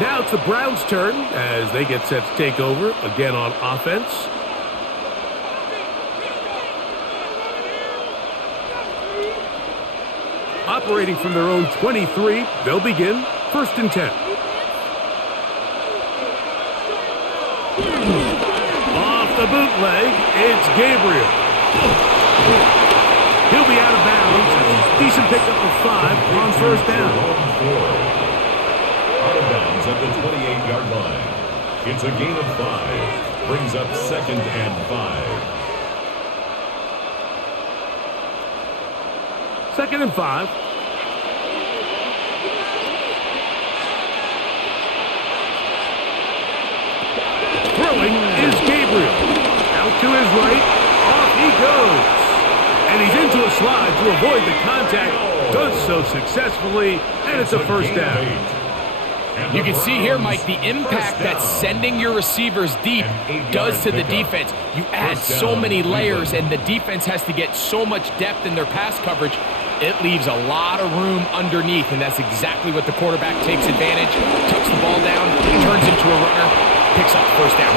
Now it's the Browns' turn as they get set to take over again on offense. Operating from their own 23, they'll begin 1st and 10. Off the bootleg, it's Gabriel. He'll be out of bounds. Decent pickup of 5 on 1st down. Out of bounds at the 28-yard line. It's a gain of 5. Brings up 2nd and 5. 2nd and 5. Throwing is Gabriel. Out to his right. Off he goes. And he's into a slide to avoid the contact. Does so successfully. And it's a 1st down. You can see here, Mike, the impact that sending your receivers deep does to the defense. You add so many layers, and the defense has to get so much depth in their pass coverage. It leaves a lot of room underneath, and that's exactly what the quarterback takes advantage. Tucks the ball down, turns into a runner, picks up 1st down.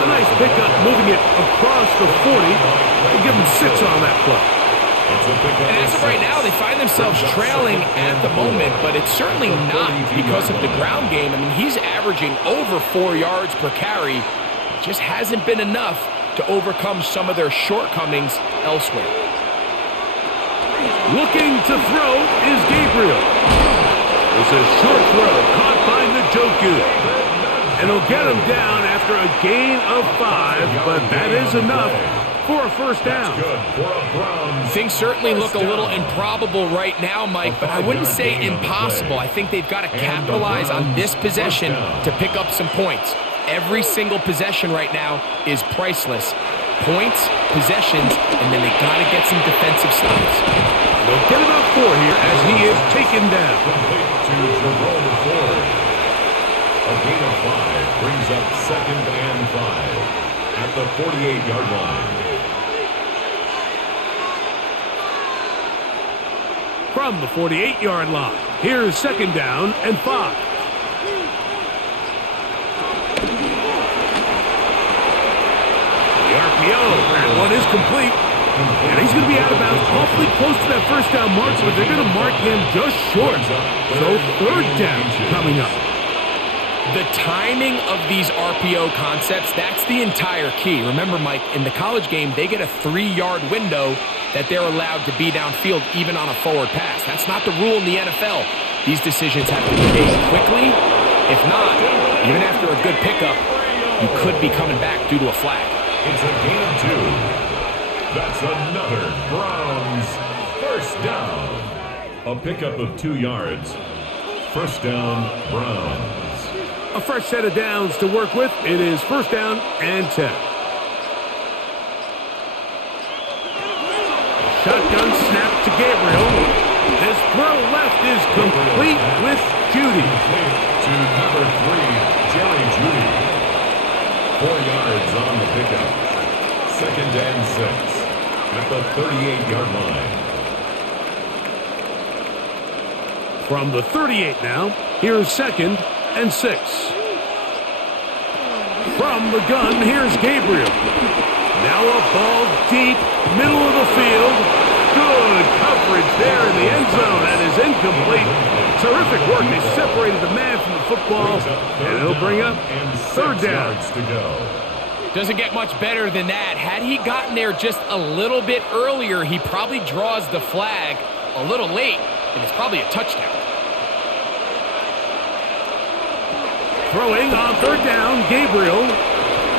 A nice pickup, moving it across the 40. They give him 6 on that play. It's And as of right now, they find themselves trailing at the moment, but it's certainly not because of the ground game. I mean, he's averaging over 4 yards per carry. It just hasn't been enough to overcome some of their shortcomings elsewhere. Looking to throw is Gabriel. It's a short throw caught by Njoku. And he'll get him down after a gain of 5, but that is enough for a first down. Things certainly look a little improbable right now, Mike, but I wouldn't say impossible. I think they've got to capitalize on this possession to pick up some points. Every single possession right now is priceless. Points, possessions, and then they got to get some defensive stops. They'll get about 4 here as he is taken down. A gain of 5 brings up 2nd and 5 at the 48-yard line. From the 48-yard line, here's 2nd down and 5. The RPO, that one is complete. And he's going to be out of bounds awfully close to that first down mark, but they're going to mark him just short. So 3rd down coming up. The timing of these RPO concepts, that's the entire key. Remember, Mike, in the college game, they get a 3-yard window that they're allowed to be downfield even on a forward pass. That's not the rule in the NFL. These decisions have to be made quickly. If not, even after a good pickup, you could be coming back due to a flag. It's a gain of 2. That's another Browns first down. A pickup of 2 yards. First down, Browns. A fresh set of downs to work with. It is 1st down and 10. Shotgun snap to Gabriel. This throw left is complete with Judy. To number 3, Jerry Judy. 4 yards on the pickup. 2nd and 6 at the 38-yard line. From the 38 now, here's 2nd and 6. From the gun, here's Gabriel. Now a ball deep, middle of the field. Good coverage there in the end zone. That is incomplete. Terrific work. They separated the man from the football, and it'll bring up 3rd down. To go. Doesn't get much better than that. Had he gotten there just a little bit earlier, he probably draws the flag a little late, and it's probably a touchdown. Throwing on 3rd down, Gabriel.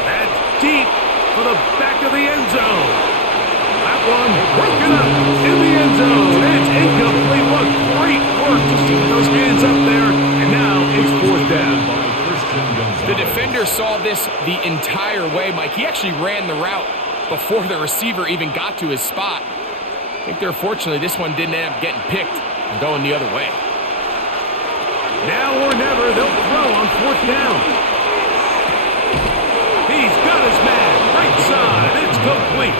That's deep for the back of the end zone. That one broken up in the end zone. It's incomplete. What great work to see those hands up there. And now it's 4th down. The defender saw this the entire way, Mike. He actually ran the route before the receiver even got to his spot. I think they're fortunately this one didn't end up getting picked and going the other way. Now or never, they'll throw on 4th down. He's got his man, right side, it's complete.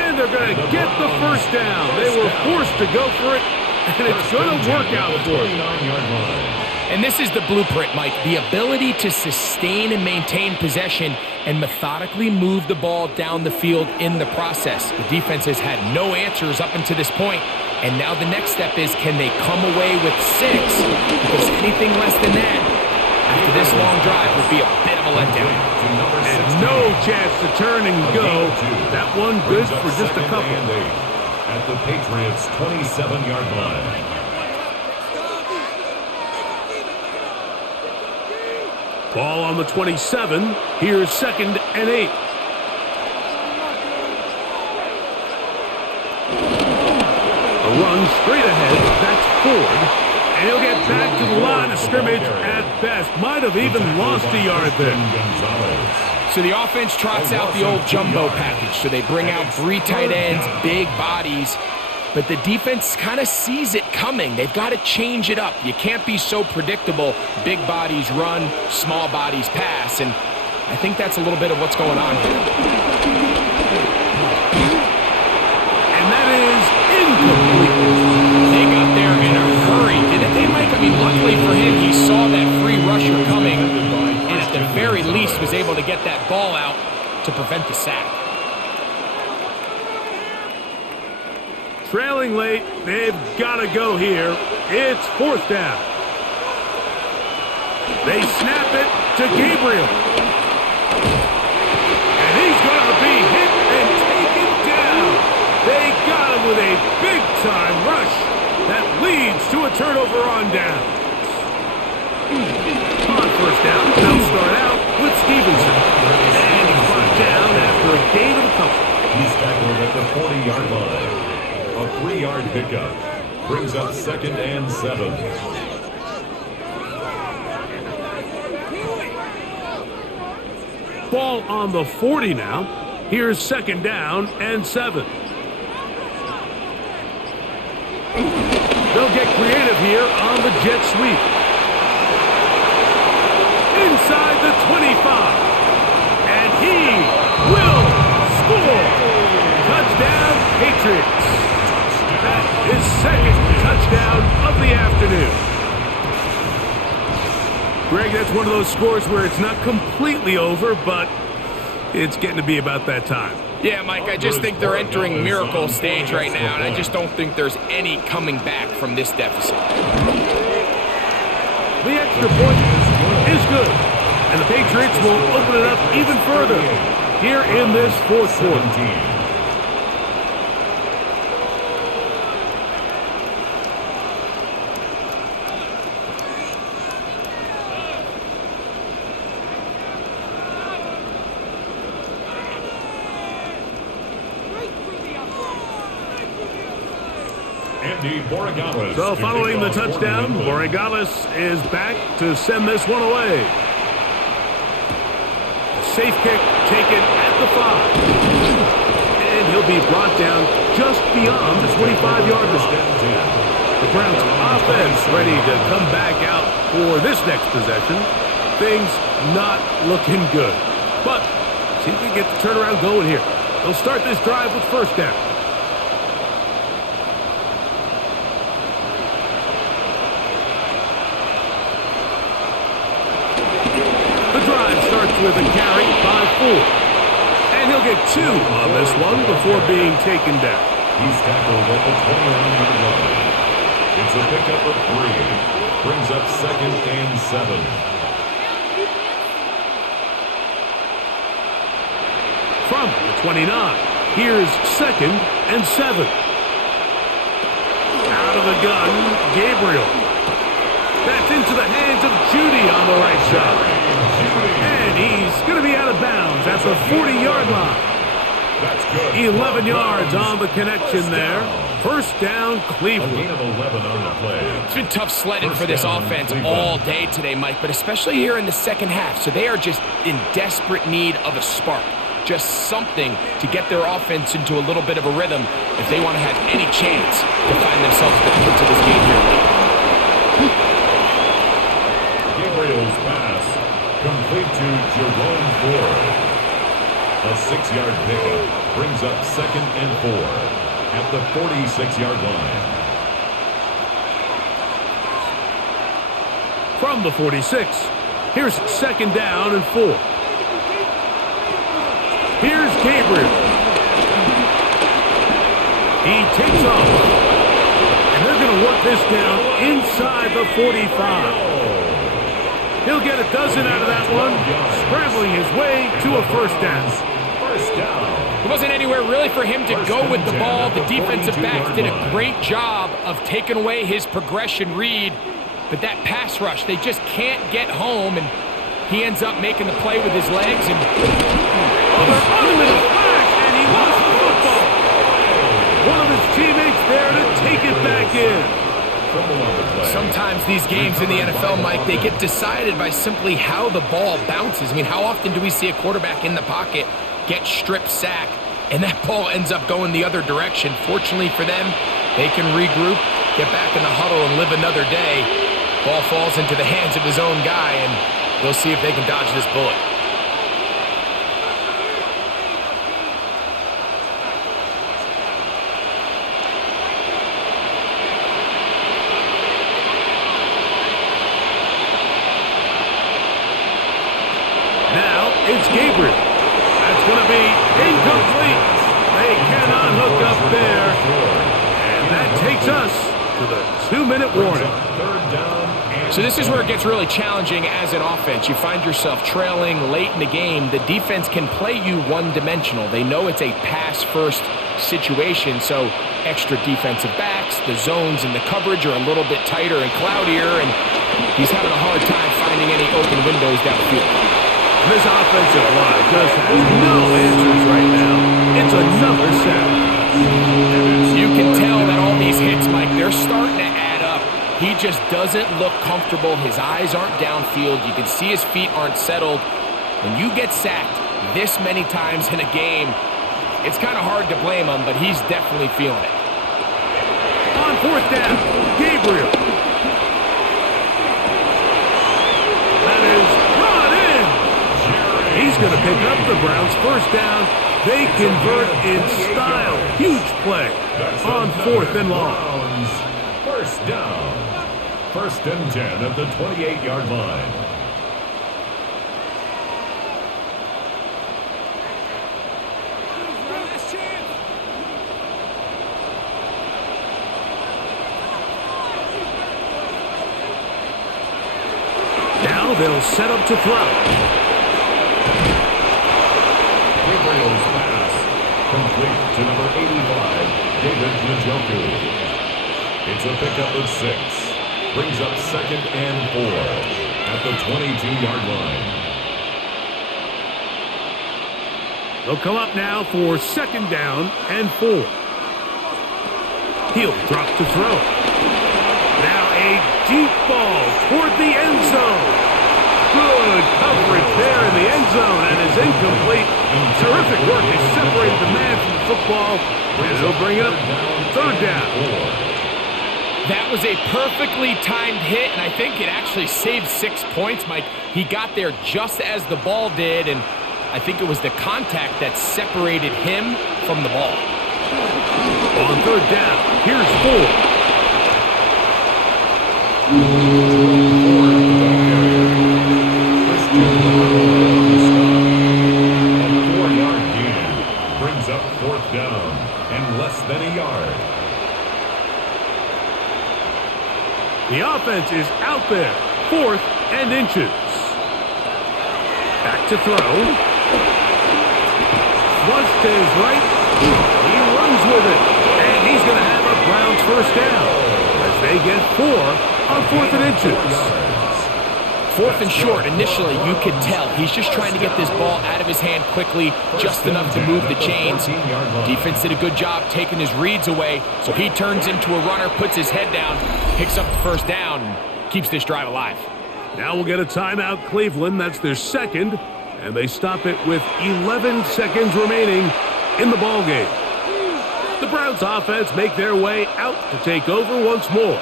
And they're going to get the first down. They were forced to go for it, and it's going to work out for them. And this is the blueprint, Mike. The ability to sustain and maintain possession and methodically move the ball down the field in the process. The defense has had no answers up until this point. And now the next step is, can they come away with 6? Because anything less than that, after this long drive, would be a bit of a letdown. And no chance to turn and go. That one good for just a couple. At the Patriots' 27-yard line. Ball on the 27. Here's 2nd and 8. A run straight ahead. That's Ford. And he'll get back to the line of scrimmage at best. Might have even lost a yard there. So the offense trots out the old jumbo package. So they bring out 3 tight ends, big bodies. But the defense kind of sees it coming. They've got to change it up. You can't be so predictable. Big bodies run, small bodies pass. And I think that's a little bit of what's going on here. And that is incomplete. They got there in a hurry, didn't they, Mike? I mean, luckily for him, he saw that free rusher coming, and at the very least was able to get that ball out to prevent the sack. Trailing late, they've got to go here. It's 4th down. They snap it to Gabriel. And he's going to be hit and taken down. They got him with a big-time rush that leads to a turnover on downs. On 1st down, they'll start out with Stevenson. And he's brought down after a gain of a couple. He's tackled at the 40-yard line. A 3-yard pickup brings up 2nd and 7. Ball on the 40 now. Here's 2nd down and 7. They'll get creative here on the jet sweep. Inside the 25. And he will score. Touchdown, Patriots. That is 2nd touchdown of the afternoon. Greg, that's one of those scores where it's not completely over, but it's getting to be about that time. Yeah, Mike, I just think they're entering miracle stage right now, and I just don't think there's any coming back from this deficit. The extra point is good, and the Patriots will open it up even further here in this 4th quarter. So following the touchdown, Borregales is back to send this one away. Safe kick taken at the 5. And he'll be brought down just beyond the 25-yard line. The Browns offense ready to come back out for this next possession. Things not looking good. But see if we can get the turnaround going here. They'll start this drive with 1st down. With a carry by 4. And he'll get 2 on this one before being taken down. He's tackled at the 29-yard line. It's a pickup of 3. Brings up 2nd and 7. From the 29, here's 2nd and 7. Out of the gun, Gabriel. That's into the hands of Judy on the right side. And he's going to be out of bounds at the 40-yard line. 11 yards on the connection there. 1st down, Cleveland. A gain of 11 on the play. It's been tough sledding for this offense all day today, Mike, but especially here in the 2nd half. So they are just in desperate need of a spark. Just something to get their offense into a little bit of a rhythm if they want to have any chance to find themselves into this game here late. Gabriel's pass complete to Jerome Ford. A 6-yard pickup brings up 2nd and 4 at the 46-yard line. From the 46, here's 2nd down and 4. Here's Gabriel. He takes off. And they're going to work this down inside the 45. He'll get a dozen out of that one, scrambling his way to a 1st down. There wasn't anywhere really for him to go with the ball. The defensive backs did a great job of taking away his progression read. But that pass rush, they just can't get home, and he ends up making the play with his legs. And they're on him in a flash, and he lost the football. One of his teammates there to take it back in. Sometimes these games in the NFL, Mike, they get decided by simply how the ball bounces. I mean, how often do we see a quarterback in the pocket get strip sack, and that ball ends up going the other direction? Fortunately for them, they can regroup, get back in the huddle, and live another day. Ball falls into the hands of his own guy, and they'll see if they can dodge this bullet. It's Gabriel. That's going to be incomplete. They cannot hook up there. to the 2-minute warning. So this is where it gets really challenging as an offense. You find yourself trailing late in the game. The defense can play you one-dimensional. They know it's a pass-first situation, so extra defensive backs, the zones and the coverage are a little bit tighter and cloudier, and he's having a hard time finding any open windows downfield. This offensive line just has no answers right now. It's another sack. You can tell that all these hits, Mike, they're starting to add up. He just doesn't look comfortable. His eyes aren't downfield. You can see his feet aren't settled. When you get sacked this many times in a game, it's kind of hard to blame him, but he's definitely feeling it. On 4th down, Gabriel. That is brought in. He's going to pick up the Browns' first down. They convert in style. Huge play on 4th and long. First down. 1st and 10 at the 28-yard line. Now they'll set up to throw. Gabriel's pass complete to number 85, David Njoku. It's a pickup of 6. Brings up 2nd and 4 at the 22-yard line. They'll come up now for 2nd down and 4. He'll drop to throw. Now a deep ball toward the end zone. Good coverage there in the end zone, and is incomplete. Terrific work. He separated the man from the football, and it'll bring up 3rd down. That was a perfectly timed hit, and I think it actually saved 6 points, Mike. He got there just as the ball did, and I think it was the contact that separated him from the ball. On 3rd down, here's 4. A 4-yard gain brings up 4th down and less than a yard. The offense is out there, 4th and inches. Back to throw. Flush to his right. He runs with it. And he's going to have a Browns first down as they get 4 on 4th and inches. 4th and short, initially, you could tell. He's just trying to get this ball out of his hand quickly, just enough to move the chains. Defense did a good job taking his reads away, so he turns into a runner, puts his head down, picks up the first down, and keeps this drive alive. Now we'll get a timeout, Cleveland. That's their 2nd, and they stop it with 11 seconds remaining in the ballgame. The Browns offense make their way out to take over once more.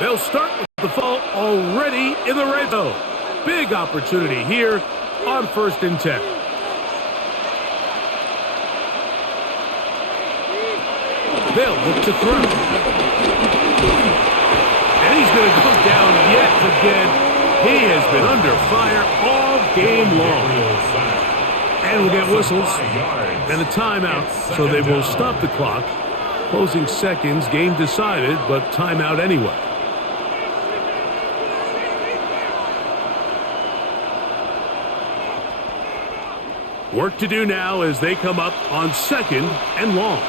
They'll start with the ball already in the red zone. Big opportunity here on 1st and 10. They'll look to throw. And he's going to go down yet again. He has been under fire all game long. And we'll get whistles and a timeout, so they will stop the clock. Closing seconds, game decided, but timeout anyway. Work to do now as they come up on 2nd and long.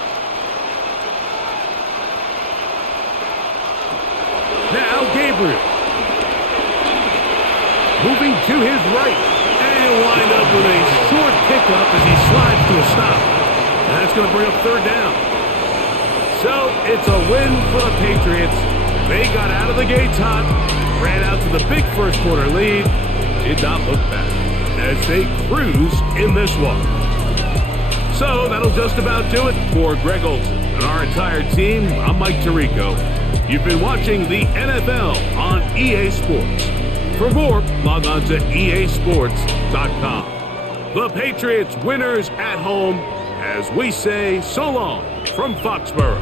Now Gabriel. Moving to his right. And he'll wind up with a short pickup as he slides to a stop. And that's going to bring up 3rd down. So it's a win for the Patriots. They got out of the gates hot, ran out to the big first quarter lead, did not look back as they cruise in this one. So that'll just about do it for Greg Olson and our entire team. I'm Mike Tirico. You've been watching the NFL on EA Sports. For more, log on to easports.com. The Patriots winners at home as we say so long from Foxborough.